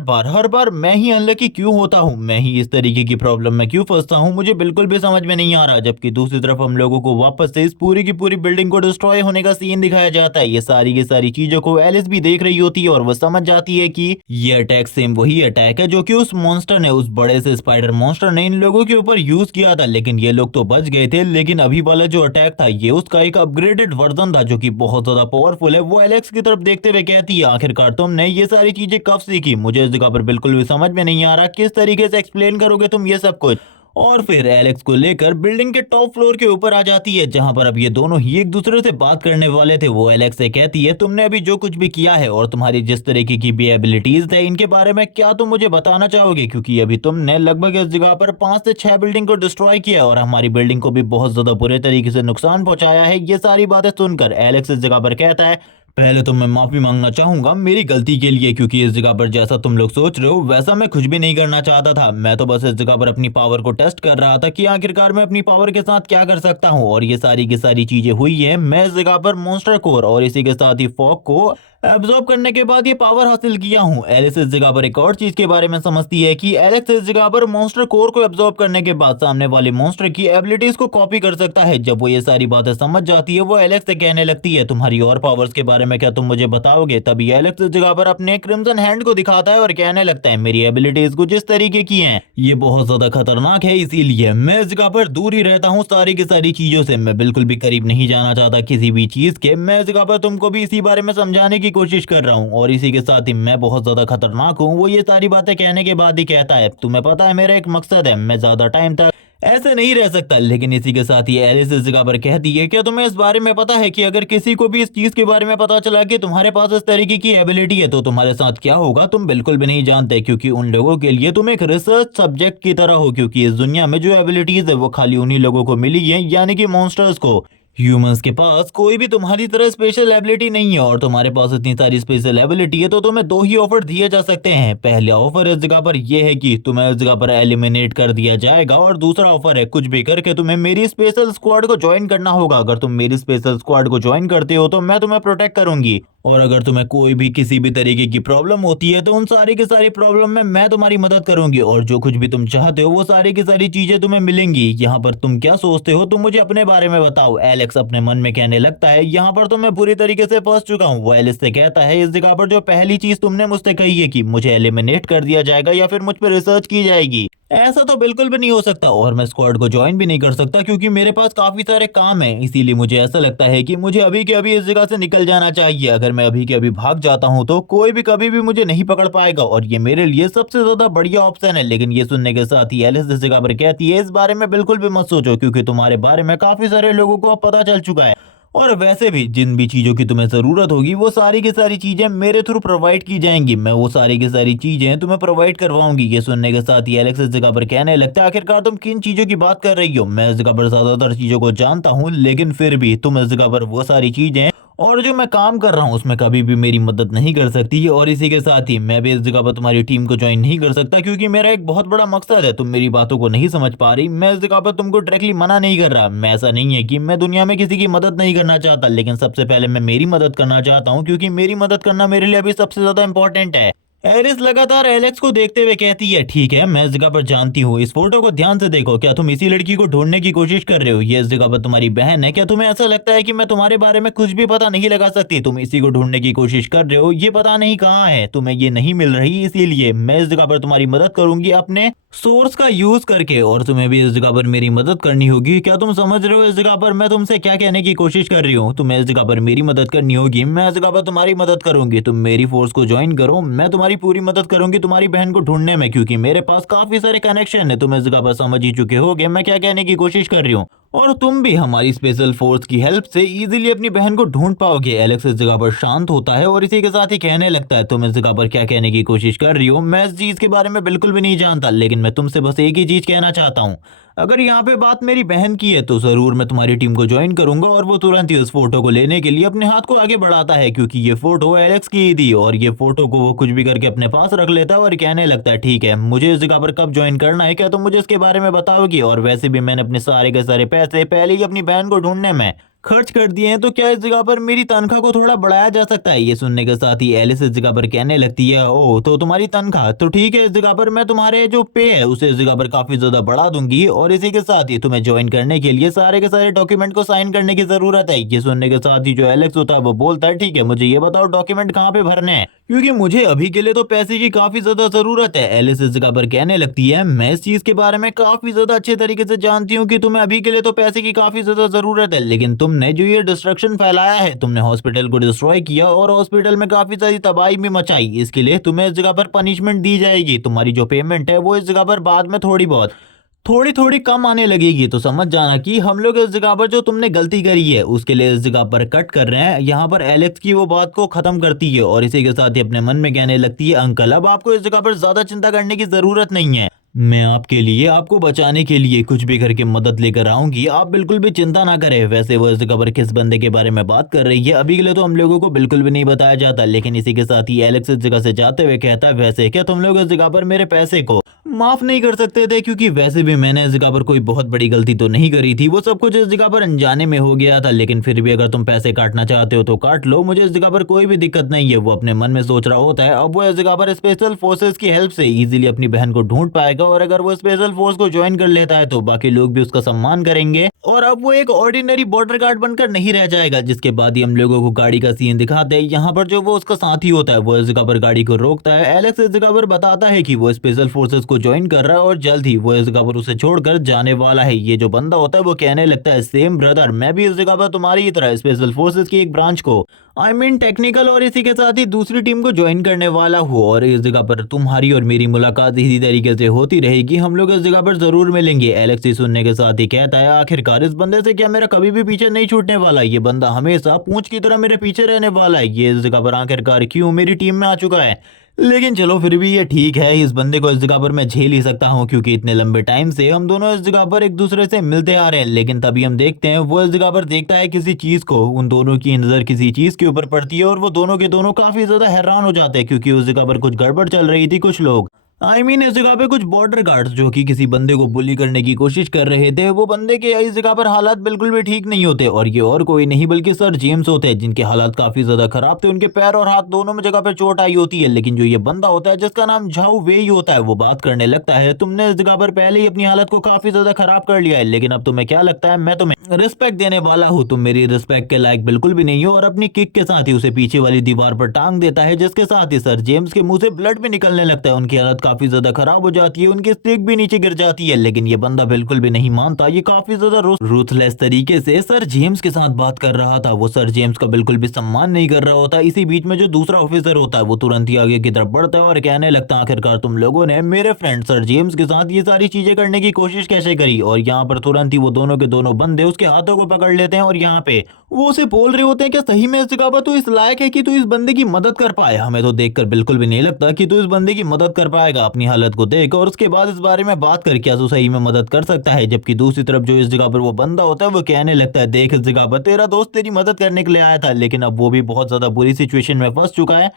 बार मैं ही अनलकी क्यों होता हूँ, मैं ही इस तरीके की प्रॉब्लम में क्यों फंसता हूँ, मुझे बिल्कुल भी समझ में नहीं आ रहा। जबकि दूसरी तरफ हम लोगों को वापस से इस पूरी की पूरी बिल्डिंग को डिस्ट्रॉय होने का सीन दिखाया जाता है। ये सारी की सारी चीजों को एलिस भी देख रही होती है और वो समझ जाती है कि ये अटैक सेम वही अटैक है जो कि उस मॉन्स्टर ने, उस बड़े से स्पाइडर मॉन्स्टर ने इन लोगों के ऊपर यूज किया था। लेकिन ये लोग तो बच गए थे, लेकिन अभी वाला जो अटैक था ये उसका एक अपग्रेडेड वर्जन था जो कि बहुत ज्यादा पावरफुल है। वो एलेक्स की तरफ देखते हुए कहती है, आखिरकार तुमने ये सारी चीजें कब सीखी? मुझे इस जगह पर बिल्कुल भी समझ में नहीं आ रहा, किस तरीके से एक्सप्लेन करोगे तुम ये सब कुछ? और फिर एलेक्स को लेकर बिल्डिंग के टॉप फ्लोर के ऊपर आ जाती है, जहां पर अब ये दोनों ही एक दूसरे से बात करने वाले थे। वो एलेक्स से कहती है, तुमने अभी जो कुछ भी किया है और तुम्हारी जिस तरीके की भी एबिलिटीज है, इनके बारे में क्या तुम मुझे बताना चाहोगे? क्योंकि अभी तुमने लगभग इस जगह पर 5 से 6 बिल्डिंग को डिस्ट्रॉय किया और हमारी बिल्डिंग को भी बहुत ज्यादा बुरे तरीके से नुकसान पहुंचाया है। ये सारी बातें सुनकर एलेक्स इस जगह पर कहता है, पहले तो मैं माफी मांगना चाहूंगा मेरी गलती के लिए, क्योंकि इस जगह पर जैसा तुम लोग सोच रहे हो वैसा मैं कुछ भी नहीं करना चाहता था। मैं तो बस इस जगह पर अपनी पावर को टेस्ट कर रहा था कि आखिरकार मैं अपनी पावर के साथ क्या कर सकता हूं, और ये सारी की सारी चीजें हुई है। मैं इस जगह पर मॉन्स्टर कोर और इसी के साथ ही फॉग को एब्जॉर्ब करने के बाद ये पावर हासिल किया हूँ। एलिस इस जगह पर एक और चीज के बारे में समझती है कि एलेक्स इस जगह पर मॉन्स्टर कोर को एब्जॉर्ब करने के बाद सामने वाले मॉन्स्टर की एबिलिटीज को कॉपी कर सकता है। जब वो ये सारी बातें समझ जाती है वो एलेक्स से कहने लगती है तुम्हारी और पावर्स के बारे में क्या तुम मुझे बताओगे। तभी एलेक्स इस जगह पर अपने क्रिम्सन हैंड को दिखाता है और कहने लगता है मेरी एबिलिटीज कुछ इस तरीके की हैं, ये बहुत ज्यादा खतरनाक है, इसीलिए मैं इस जगह पर दूर ही रहता हूँ सारी की सारी चीजों से। मैं बिल्कुल भी करीब नहीं जाना चाहता किसी भी चीज के। मैं इस जगह पर तुमको भी इसी बारे में समझाने की कोशिश कर रहा हूँ और इसी के साथ ही मैं बहुत ज्यादा खतरनाक हूँ। वो ये सारी बातें कहने के बाद ही कहता है तुम्हें पता है मेरा एक मकसद है, मैं ज्यादा टाइम तक ऐसे नहीं रह सकता। लेकिन इसी के साथ ही एलिस इस जगह पर कहती है क्या तुम्हें इस बारे में पता है कि अगर किसी को भी इस चीज के बारे में पता चला कि तुम्हारे पास इस तरीके की एबिलिटी है तो तुम्हारे साथ क्या होगा। तुम बिल्कुल भी नहीं जानते क्योंकि उन लोगों के लिए तुम एक रिसर्च सब्जेक्ट की तरह हो, क्योंकि इस दुनिया में जो एबिलिटीज है वो खाली उन्हीं लोगों को मिली है, यानी कि मॉन्स्टर्स को। ह्यूमंस के पास कोई भी तुम्हारी तरह स्पेशल एबिलिटी नहीं है और तुम्हारे पास इतनी सारी स्पेशल एबिलिटी है तो तुम्हें दो ही ऑफर दिए जा सकते हैं। पहला ऑफर इस जगह पर यह है कि तुम्हें इस जगह पर एलिमिनेट कर दिया जाएगा और दूसरा ऑफर है कुछ भी करके तुम्हें मेरी स्पेशल स्क्वाड को ज्वाइन करना होगा। अगर तुम मेरी स्पेशल स्क्वाड को ज्वाइन करते हो तो मैं तुम्हें प्रोटेक्ट करूंगी और अगर तुम्हें कोई भी किसी भी तरीके की प्रॉब्लम होती है तो उन सारी की सारी प्रॉब्लम में मैं तुम्हारी मदद करूंगी और जो कुछ भी तुम चाहते हो वो सारी की सारी चीजें तुम्हें मिलेंगी। यहाँ पर तुम क्या सोचते हो, तुम मुझे अपने बारे में बताओ। एलेक्स अपने मन में कहने लगता है यहाँ पर तो मैं पूरी तरीके से फंस चुका हूँ। वो एलिस से कहता है इस जगह पर जो पहली चीज तुमने मुझसे कही है कि मुझे एलिमिनेट कर दिया जाएगा या फिर मुझ पर रिसर्च की जाएगी, ऐसा तो बिल्कुल भी नहीं हो सकता और मैं स्क्वाड को ज्वाइन भी नहीं कर सकता क्योंकि मेरे पास काफी सारे काम हैं। इसीलिए मुझे ऐसा लगता है कि मुझे अभी के अभी इस जगह से निकल जाना चाहिए। अगर मैं अभी के अभी भाग जाता हूँ तो कोई भी कभी भी मुझे नहीं पकड़ पाएगा और ये मेरे लिए सबसे ज्यादा बढ़िया ऑप्शन है। लेकिन ये सुनने के साथ ही एलिस इस जगह पर कहती है इस बारे में बिल्कुल भी मत सोचो क्योंकि तुम्हारे बारे में काफी सारे लोगों को अब पता चल चुका है और वैसे भी जिन भी चीजों की तुम्हें जरूरत होगी वो सारी की सारी चीजें मेरे थ्रू प्रोवाइड की जाएंगी। मैं वो सारी की सारी चीजें तुम्हें प्रोवाइड करवाऊंगी। ये सुनने के साथ ही एलेक्स इस जगह पर कहने लगता है आखिरकार तुम किन चीजों की बात कर रही हो। मैं इस जगह पर ज्यादातर चीजों को जानता हूँ लेकिन फिर भी तुम इस जगह पर वो सारी चीजें और जो मैं काम कर रहा हूँ उसमें कभी भी मेरी मदद नहीं कर सकती और इसी के साथ ही मैं भी इस जगह पर तुम्हारी टीम को ज्वाइन नहीं कर सकता क्योंकि मेरा एक बहुत बड़ा मकसद है। तुम मेरी बातों को नहीं समझ पा रही। मैं इस जगह पर तुमको डायरेक्टली मना नहीं कर रहा। मैं ऐसा नहीं है कि मैं दुनिया में किसी की मदद नहीं करना चाहता, लेकिन सबसे पहले मैं मेरी मदद करना चाहता हूँ क्योंकि मेरी मदद करना मेरे लिए अभी सबसे ज्यादा इंपॉर्टेंट है। एरिस लगातार एलेक्स को देखते हुए कहती है ठीक है मैं इस जगह पर जानती हूँ, इस फोटो को ध्यान से देखो। क्या तुम इसी लड़की को ढूंढने की कोशिश कर रहे हो? ये इस जगह पर तुम्हारी बहन है। क्या तुम्हें ऐसा लगता है कि मैं तुम्हारे बारे में कुछ भी पता नहीं लगा सकती? तुम इसी को ढूंढने की कोशिश कर रहे हो, ये पता नहीं कहाँ है, तुम्हें ये नहीं मिल रही, इसीलिए मैं इस जगह पर तुम्हारी मदद करूंगी अपने सोर्स का यूज करके और तुम्हें भी इस जगह पर मेरी मदद करनी होगी। क्या तुम समझ रहे हो इस जगह पर मैं तुमसे क्या कहने की कोशिश कर रही हूँ? तुम्हें इस जगह पर मेरी मदद करनी होगी, मैं इस जगह पर तुम्हारी मदद करूंगी। तुम मेरी फोर्स को ज्वाइन करो, मैं तुम्हारी पूरी मदद करूंगी तुम्हारी बहन को ढूंढने में क्योंकि मेरे पास काफी सारे कनेक्शन है। तुम इस जगह पर समझ ही चुके होगे मैं क्या कहने की कोशिश कर रही हूँ और तुम भी हमारी स्पेशल फोर्स की हेल्प से इजीली अपनी बहन को ढूंढ पाओगे। एलेक्स इस जगह पर शांत होता है और इसी के साथ ही कहने लगता है तुम इस जगह पर क्या कहने की कोशिश कर रही हो? मैं इस चीज के बारे में बिल्कुल भी नहीं जानता, लेकिन मैं तुमसे बस एक ही चीज कहना चाहता हूँ। अगर यहाँ पे बात मेरी बहन की है तो जरूर मैं तुम्हारी टीम को ज्वाइन करूंगा और वो तुरंत ही उस फोटो को लेने के लिए अपने हाथ को आगे बढ़ाता है क्योंकि ये फोटो एलेक्स की ही थी और ये फोटो को वो कुछ भी करके अपने पास रख लेता है और कहने लगता है ठीक है मुझे इस जगह पर कब ज्वाइन करना है, क्या तुम मुझे इसके बारे में बताओगी? और वैसे भी मैंने अपने सारे के सारे पैसे पहले ही अपनी बहन को ढूंढने में खर्च कर दिए हैं तो क्या इस जगह पर मेरी तनख्वाह को थोड़ा बढ़ाया जा सकता है? ये सुनने के साथ ही एलिस इस जगह पर कहने लगती है ओ तो तुम्हारी तनख्वाह तो ठीक है, इस जगह पर मैं तुम्हारे जो पे है उसे इस जगह पर काफी ज्यादा बढ़ा दूंगी और इसी के साथ ही तुम्हें ज्वाइन करने के लिए सारे के सारे डॉक्यूमेंट को साइन करने की जरूरत है। ये सुनने के साथ ही जो एलेक्स होता है वो बोलता है ठीक है मुझे ये बताओ डॉक्यूमेंट कहाँ पे भरने हैं क्योंकि मुझे अभी के लिए तो पैसे की काफी ज्यादा जरूरत है। एलिस इस जगह पर कहने लगती है मैं इस चीज के बारे में काफी ज्यादा अच्छे तरीके से जानती हूँ कि तुम्हें अभी के लिए तो पैसे की काफी ज्यादा जरूरत है, लेकिन तुमने जो ये डिस्ट्रक्शन फैलाया है, तुमने हॉस्पिटल को डिस्ट्रॉय किया और हॉस्पिटल में काफी सारी तबाही भी मचाई, इसके लिए तुम्हें इस जगह पर पनिशमेंट दी जाएगी। तुम्हारी जो पेमेंट है वो इस जगह पर बाद में थोड़ी थोड़ी कम आने लगेगी। तो समझ जाना कि हम लोग इस जगह पर जो तुमने गलती करी है उसके लिए इस जगह पर कट कर रहे हैं। यहाँ पर एलेक्स की वो बात को खत्म करती है और इसी के साथ ही अपने मन में कहने लगती है अंकल अब आपको इस जगह पर ज्यादा चिंता करने की जरूरत नहीं है, मैं आपके लिए आपको बचाने के लिए कुछ भी करके मदद लेकर आऊंगी, आप बिल्कुल भी चिंता ना करें। वैसे वो इस जगह पर किस बंदे के बारे में बात कर रही है अभी के लिए तो हम लोगों को बिल्कुल भी नहीं बताया जाता, लेकिन इसी के साथ ही एलेक्स इस जगह से जाते हुए कहता है वैसे क्या तुम लोग इस जगह पर मेरे पैसे को माफ नहीं कर सकते थे क्योंकि वैसे भी मैंने इस जगह पर कोई बहुत बड़ी गलती तो नहीं करी थी, वो सब कुछ इस जगह पर अनजाने में हो गया था। लेकिन फिर भी अगर तुम पैसे काटना चाहते हो तो काट लो, मुझे इस जगह पर कोई भी दिक्कत नहीं है। वो अपने मन में सोच रहा होता है अब वो इस जगह पर स्पेशल फोर्सेस की हेल्प से इजीली अपनी बहन को ढूंढ पाएगा, और अगर वो स्पेशल फोर्स को ज्वाइन कर लेता है तो बाकी लोग भी उसका सम्मान करेंगे और अब वो एक ऑर्डिनरी बॉर्डर गार्ड बनकर नहीं रह जाएगा। जिसके बाद ही हम लोगों को गाड़ी का सीन दिखाते हैं। यहाँ पर जो वो उसका साथी होता है वो इस जगह पर गाड़ी को रोकता है। एलेक्स इस जगह पर बताता है कि वो स्पेशल फोर्सेस को ज्वाइन कर रहा है और जल्द ही वो इस जगह पर उसे छोड़कर जाने वाला है। ये जो बंदा होता है वो कहने लगता है सेम ब्रदर, मैं भी इस जगह पर तुम्हारी ही तरह स्पेशल फोर्सेस की एक ब्रांच को टेक्निकल और इसी के साथ ही दूसरी टीम को ज्वाइन करने वाला हूँ, और इस जगह पर तुम्हारी और मेरी मुलाकात इसी तरीके से होती रहेगी। हम लोग इस जगह पर जरूर मिलेंगे। एलेक्स ही सुनने के साथ ही कहता है आखिरकार इस बंदे से क्या मेरा कभी भी पीछे नहीं छूटने वाला, ये बंदा हमेशा पूंछ की तरह मेरे पीछे रहने वाला है। ये इस जगह पर आखिरकार क्यों मेरी टीम में आ चुका है। लेकिन चलो फिर भी ये ठीक है, इस बंदे को इस जगह पर मैं झेल ही सकता हूँ क्योंकि इतने लंबे टाइम से हम दोनों इस जगह पर एक दूसरे से मिलते आ रहे हैं। लेकिन तभी हम देखते हैं वो इस जगह पर देखता है किसी चीज को, उन दोनों की नजर किसी चीज के ऊपर पड़ती है और वो दोनों के दोनों काफी ज्यादा हैरान हो जाते हैं क्योंकि उस जगह पर कुछ गड़बड़ चल रही थी। कुछ लोग इस जगह पे कुछ बॉर्डर गार्ड्स जो कि किसी बंदे को बुली करने की कोशिश कर रहे थे, वो बंदे के इस जगह पर हालात बिल्कुल भी ठीक नहीं होते और ये और कोई नहीं बल्कि सर जेम्स होते हैं जिनके हालात काफी ज्यादा खराब थे। उनके पैर और हाथ दोनों में जगह पे चोट आई होती है। लेकिन जो ये बंदा होता है जिसका नाम झाऊ वेई होता है वो बात करने लगता है तुमने इस जगह पर पहले ही अपनी हालत को काफी ज्यादा खराब कर लिया है, लेकिन अब तुम्हें क्या लगता है मैं तुम्हें रिस्पेक्ट देने वाला हूँ, तुम मेरी रिस्पेक्ट के लायक बिल्कुल भी नहीं हो। और अपनी किक के साथ ही उसे पीछे वाली दीवार पर टांग देता है जिसके साथ ही सर जेम्स के मुंह से ब्लड भी निकलने लगता है। उनकी हालत काफी ज्यादा खराब हो जाती है, उनकी स्टिक भी नीचे गिर जाती है। लेकिन ये बंदा बिल्कुल भी नहीं मानता, ये काफी ज्यादा रूथलेस तरीके से सर जेम्स के साथ बात कर रहा था। वो सर जेम्स का बिल्कुल भी सम्मान नहीं कर रहा होता। इसी बीच में जो दूसरा ऑफिसर होता है वो तुरंत ही आगे की तरफ बढ़ता है और कहने लगता है आखिरकार तुम लोगों ने मेरे फ्रेंड सर जेम्स के साथ ये सारी चीजें करने की कोशिश कैसे करी। और यहाँ पर तुरंत ही वो दोनों के दोनों बंदे उसके हाथों को पकड़ लेते हैं और यहाँ पे वो उसे बोल रहे होते हैं कि सही में इस जगह पर तू इस लायक है कि तू इस बंदे की मदद कर पाए। हमें तो देखकर बिल्कुल भी नहीं लगता कि तू इस बंदे की मदद कर पाएगा। अपनी हालत को देख और उसके बाद इस बारे में बात कर क्या तू सही में मदद कर सकता है। जबकि दूसरी तरफ जो इस जगह पर वो बंदा होता है वो कहने लगता है देख इस जगह पर तेरा दोस्त तेरी मदद करने के लिए आया था, लेकिन अब वो भी बहुत ज्यादा बुरी सिचुएशन में फंस चुका है।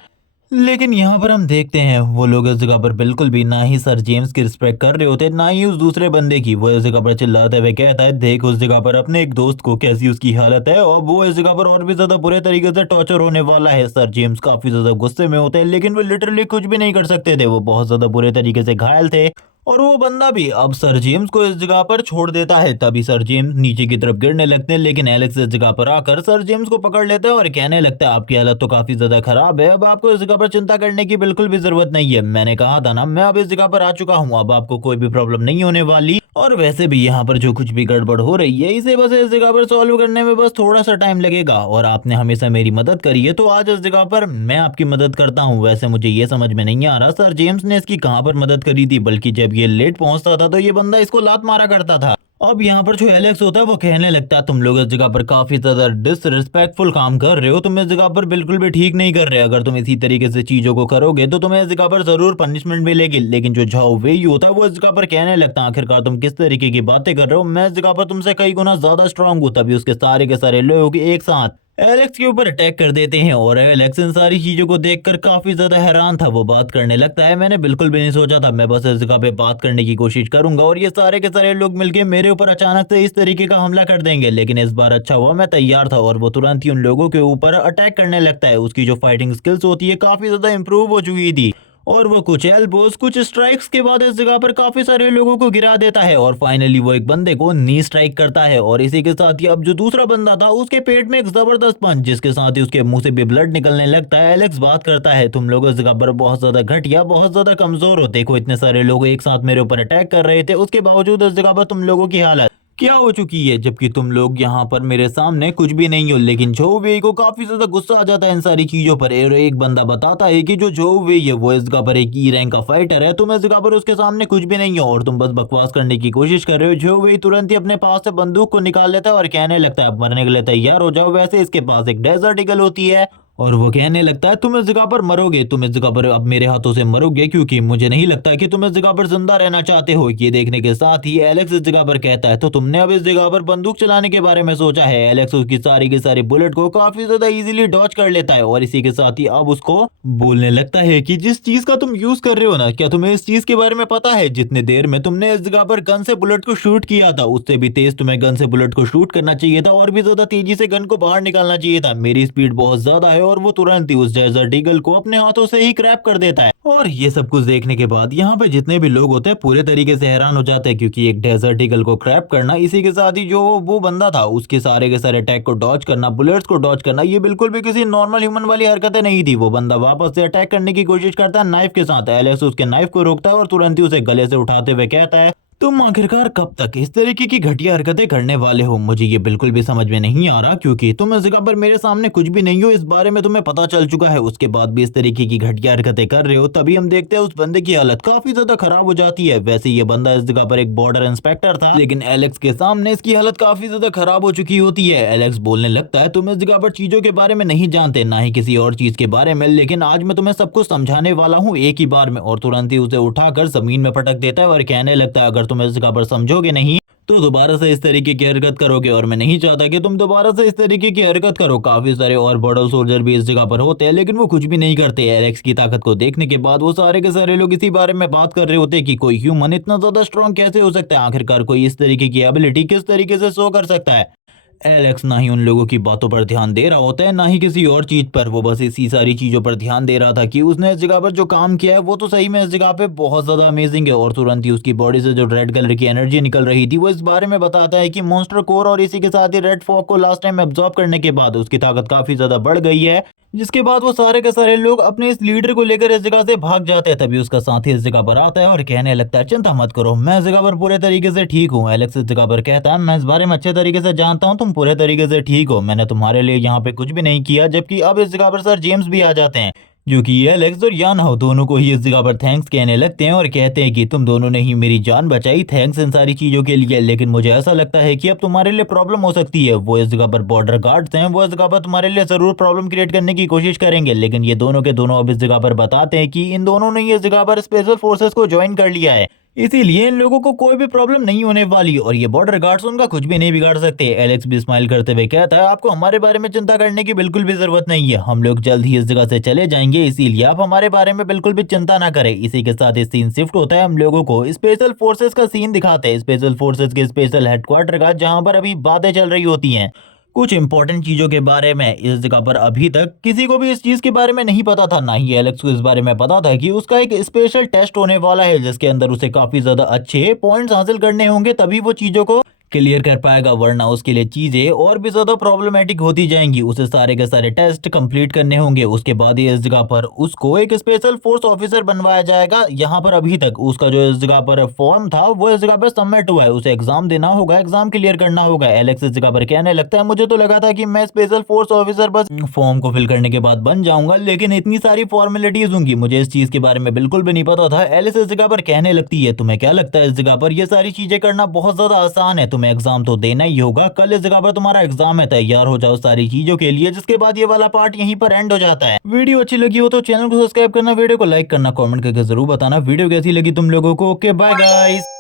लेकिन यहाँ पर हम देखते हैं वो लोग इस जगह पर बिल्कुल भी ना ही सर जेम्स की रिस्पेक्ट कर रहे होते ना ही उस दूसरे बंदे की। वो इस जगह पर चिल्लाते हुए कहता है देख उस जगह पर अपने एक दोस्त को कैसी उसकी हालत है और वो इस जगह पर और भी ज्यादा बुरे तरीके से टॉर्चर होने वाला है। सर जेम्स काफी ज्यादा गुस्से में होते हैं लेकिन वो लिटरली कुछ भी नहीं कर सकते थे, वो बहुत ज्यादा बुरे तरीके से घायल थे और वो बंदा भी अब सर जेम्स को इस जगह पर छोड़ देता है। तभी सर जेम्स नीचे की तरफ गिरने लगते हैं, लेकिन एलेक्स इस जगह पर आकर सर जेम्स को पकड़ लेता है और कहने लगता है आपकी हालत तो काफी ज्यादा खराब है, अब आपको इस जगह पर चिंता करने की बिल्कुल भी जरूरत नहीं है। मैंने कहा था ना मैं अब इस जगह पर आ चुका हूँ, अब आपको कोई भी प्रॉब्लम नहीं होने वाली। और वैसे भी यहाँ पर जो कुछ भी गड़बड़ हो रही है इसे बस इस जगह पर सॉल्व करने में बस थोड़ा सा टाइम लगेगा और आपने हमेशा मेरी मदद करी है तो आज इस जगह पर मैं आपकी मदद करता हूँ। वैसे मुझे ये समझ में नहीं आ रहा सर जेम्स ने इसकी कहाँ पर मदद करी थी, बल्कि जब ये लेट पहुंचता था तो ये बंदा इसको लात मारा करता था। अब यहाँ पर जो एलेक्स होता है वो कहने लगता है तुम लोग इस जगह पर काफी ज्यादा डिसरिस्पेक्टफुल काम कर रहे हो, तुम इस जगह पर बिल्कुल भी ठीक नहीं कर रहे। अगर तुम इसी तरीके से चीजों को करोगे तो तुम्हें इस जगह पर जरूर पनिशमेंट मिलेगी। लेकिन जो झाओ वेई होता है वो इस जगह पर कहने लगता है आखिरकार तुम किस तरीके की बातें कर रहे हो, मैं इस जगह पर तुमसे कई गुना ज्यादा स्ट्रांग हूँ। तभी उसके सारे के सारे लोग एक साथ एलेक्स के ऊपर अटैक कर देते हैं और एलेक्स इन सारी चीजों को देखकर काफी ज्यादा हैरान था। वो बात करने लगता है मैंने बिल्कुल भी नहीं सोचा था, मैं बस इस जगह पे बात करने की कोशिश करूंगा और ये सारे के सारे लोग मिलके मेरे ऊपर अचानक से इस तरीके का हमला कर देंगे। लेकिन इस बार अच्छा हुआ मैं तैयार था और वो तुरंत ही उन लोगों के ऊपर अटैक करने लगता है। उसकी जो फाइटिंग स्किल्स होती है काफी ज्यादा इंप्रूव हो चुकी थी और वो कुछ एल्बोस कुछ स्ट्राइक्स के बाद इस जगह पर काफी सारे लोगों को गिरा देता है और फाइनली वो एक बंदे को नी स्ट्राइक करता है। और इसी के साथ ही अब जो दूसरा बंदा था उसके पेट में एक जबरदस्त पंच जिसके साथ ही उसके मुंह से भी ब्लड निकलने लगता है। एलेक्स बात करता है तुम लोग इस जगह पर बहुत ज्यादा घटिया बहुत ज्यादा कमजोर हो, देखो इतने सारे लोग एक साथ मेरे ऊपर अटैक कर रहे थे उसके बावजूद इस जगह पर तुम लोगों की हालत क्या हो चुकी है, जबकि तुम लोग यहाँ पर मेरे सामने कुछ भी नहीं हो। लेकिन जो वेई को काफी ज्यादा गुस्सा आ जाता है इन सारी चीजों पर। एक बंदा बताता है कि जो वेई है वो इस जगह पर एक ई रैंक का फाइटर है, तुम इस जगह पर उसके सामने कुछ भी नहीं हो और तुम बस बकवास करने की कोशिश कर रहे हो। जो वेई तुरंत ही अपने पास से बंदूक को निकाल लेता है और कहने लगता है अब मरने के लिए तैयार हो जाओ। वैसे इसके पास एक डेजर्ट ईगल होती है और वो कहने लगता है तुम इस जगह पर मरोगे, तुम इस जगह पर अब मेरे हाथों से मरोगे, क्योंकि मुझे नहीं लगता कि तुम इस जगह पर जिंदा रहना चाहते हो। ये देखने के साथ ही एलेक्स इस जगह पर कहता है तो तुमने अब इस जगह पर बंदूक चलाने के बारे में सोचा है। एलेक्स उसकी सारी की सारी बुलेट को काफी ज्यादा इजीली डॉज कर लेता है और इसी के साथ ही अब उसको बोलने लगता है कि जिस चीज का तुम यूज कर रहे हो ना, क्या तुम्हें इस चीज के बारे में पता है? जितने देर में तुमने इस जगह पर गन से बुलेट को शूट किया था, उससे भी तेज तुम्हें गन से बुलेट को शूट करना चाहिए था और भी ज्यादा तेजी से गन को बाहर निकालना चाहिए था। मेरी स्पीड बहुत ज्यादा है। और वो तुरंत ही उस डेजर्ट ईगल को अपने हाथों से ही क्रैप कर देता है। और ये सब कुछ देखने के बाद यहाँ पे जितने भी लोग होते हैं पूरे तरीके से हैरान हो जाते हैं, क्योंकि एक डेजर्ट ईगल को क्रैप करना, इसी के साथ ही जो वो बंदा था उसके सारे के सारे अटैक को डॉज करना, बुलेट्स को डॉज करना, ये बिल्कुल भी किसी नॉर्मल ह्यूमन वाली हरकतें नहीं थी। वो बंदा वापस से अटैक करने की कोशिश करता है नाइफ के साथ। एलेक्स उसके नाइफ को रोकता है और तुरंत ही उसे गले से उठाते हुए कहता है तुम आखिरकार कब तक इस तरीके की घटिया हरकतें करने वाले हो? मुझे ये बिल्कुल भी समझ में नहीं आ रहा, क्योंकि तुम इस जगह पर मेरे सामने कुछ भी नहीं हो, इस बारे में तुम्हें पता चल चुका है, उसके बाद भी इस तरीके की घटिया हरकतें कर रहे हो। तभी हम देखते हैं उस बंदे की हालत काफी ज्यादा खराब हो जाती है। वैसे ये बंदा इस जगह पर एक बॉर्डर इंस्पेक्टर था, लेकिन एलेक्स के सामने इसकी हालत काफी ज्यादा खराब हो चुकी होती है। एलेक्स बोलने लगता है तुम इस जगह पर चीजों के बारे में नहीं जानते, ना ही किसी और चीज के बारे में, लेकिन आज मैं तुम्हें सब कुछ समझाने वाला हूँ एक ही बार में। और तुरंत ही उसे उठाकर जमीन में पटक देता है और कहने लगता है अगर तुम इस जगह पर समझोगे नहीं तो दोबारा से इस तरीके की हरकत करोगे, और मैं नहीं चाहता कि तुम दोबारा से इस तरीके की हरकत करो। काफी सारे और बॉर्डर सोल्जर भी इस जगह पर होते हैं, लेकिन वो कुछ भी नहीं करते। एलेक्स की ताकत को देखने के बाद वो सारे के सारे लोग इसी बारे में बात कर रहे होते हैं कि कोई ह्यूमन इतना ज्यादा स्ट्रांग कैसे हो सकता है, आखिरकार कोई इस तरीके की एबिलिटी किस तरीके से शो कर सकता है। एलेक्स ना ही उन लोगों की बातों पर ध्यान दे रहा होता है, ना ही किसी और चीज पर। वो बस इसी सारी चीजों पर ध्यान दे रहा था कि उसने इस जगह पर जो काम किया है वो तो सही में इस जगह पे बहुत ज्यादा अमेजिंग है। और तुरंत ही उसकी बॉडी से जो रेड कलर की एनर्जी निकल रही थी वो इस बारे में बताता है कि मॉन्स्टर कोर और इसी के साथ ही रेड फॉग को लास्ट टाइम एब्जॉर्ब करने के बाद उसकी ताकत काफी ज्यादा बढ़ गई है, जिसके बाद वो सारे के सारे लोग अपने इस लीडर को लेकर इस जगह से भाग जाते हैं। तभी उसका साथी इस जगह पर आता है और कहने लगता है चिंता मत करो, मैं इस जगह पर पूरे तरीके से ठीक हूँ। एलेक्स इस जगह पर कहता है मैं इस बारे में अच्छे तरीके से जानता हूँ, तुम पूरे तरीके से ठीक हो, मैंने तुम्हारे लिए यहाँ पे कुछ भी नहीं किया। जबकि अब इस जगह पर सर जेम्स भी आ जाते हैं, जो कि एलेक्स और यानाहो दोनों को ही इस जगह पर थैंक्स कहने लगते हैं और कहते हैं कि तुम दोनों ने ही मेरी जान बचाई, थैंक्स इन सारी चीजों के लिए। लेकिन मुझे ऐसा लगता है कि अब तुम्हारे लिए प्रॉब्लम हो सकती है। वो इस जगह पर बॉर्डर गार्ड्स हैं, वो इस जगह पर तुम्हारे लिए जरूर प्रॉब्लम क्रिएट करने की कोशिश करेंगे। लेकिन ये दोनों के दोनों अब इस जगह पर बताते हैं कि इन दोनों ने इस जगह पर स्पेशल फोर्सेस को ज्वाइन कर लिया है, इसीलिए इन लोगों को कोई भी प्रॉब्लम नहीं होने वाली और ये बॉर्डर गार्ड्स उनका कुछ भी नहीं बिगाड़ सकते। एलेक्स भी स्माइल करते हुए कहता है आपको हमारे बारे में चिंता करने की बिल्कुल भी जरूरत नहीं है, हम लोग जल्द ही इस जगह से चले जाएंगे, इसीलिए आप हमारे बारे में बिल्कुल भी चिंता ना करें। इसी के साथ इस सीन शिफ्ट होता है, हम लोगों को स्पेशल फोर्सेस का सीन दिखाते हैं, स्पेशल फोर्सेस के स्पेशल हेडक्वार्टर का, जहां पर अभी बातें चल रही होती हैं कुछ इंपॉर्टेंट चीजों के बारे में। इस जगह पर अभी तक किसी को भी इस चीज के बारे में नहीं पता था, ना ही एलेक्स को इस बारे में पता था कि उसका एक स्पेशल टेस्ट होने वाला है, जिसके अंदर उसे काफी ज्यादा अच्छे पॉइंट्स हासिल करने होंगे, तभी वो चीजों को क्लियर कर पाएगा, वरना उसके लिए चीजें और भी ज्यादा प्रॉब्लमेटिक होती जाएंगी। उसे सारे के सारे टेस्ट कंप्लीट करने होंगे, उसके बाद ही इस जगह पर उसको एक स्पेशल फोर्स ऑफिसर बनवाया जाएगा। यहाँ पर अभी तक उसका जो इस जगह पर फॉर्म था वो इस जगह पर सबमिट हुआ है, उसे एग्जाम देना होगा, एग्जाम क्लियर करना होगा। एलेक्स इस जगह पर कहने लगता है मुझे तो लगा था कि मैं स्पेशल फोर्स ऑफिसर बस फॉर्म को फिल करने के बाद बन जाऊंगा, लेकिन इतनी सारी फॉर्मेलिटीज होंगी, मुझे इस चीज के बारे में बिल्कुल भी नहीं पता था। एलिस इस जगह पर कहने लगती है तुम्हें क्या लगता है इस जगह पर ये सारी चीजें करना बहुत ज्यादा आसान है, तुम्हें एग्जाम तो देना ही होगा, कल इस जगह पर तुम्हारा एग्जाम है, तैयार हो जाओ सारी चीजों के लिए। जिसके बाद ये वाला पार्ट यहीं पर एंड हो जाता है। वीडियो अच्छी लगी हो तो चैनल को सब्सक्राइब करना, वीडियो को लाइक करना, कमेंट करके जरूर बताना वीडियो कैसी लगी तुम लोगों को। Okay bye guys.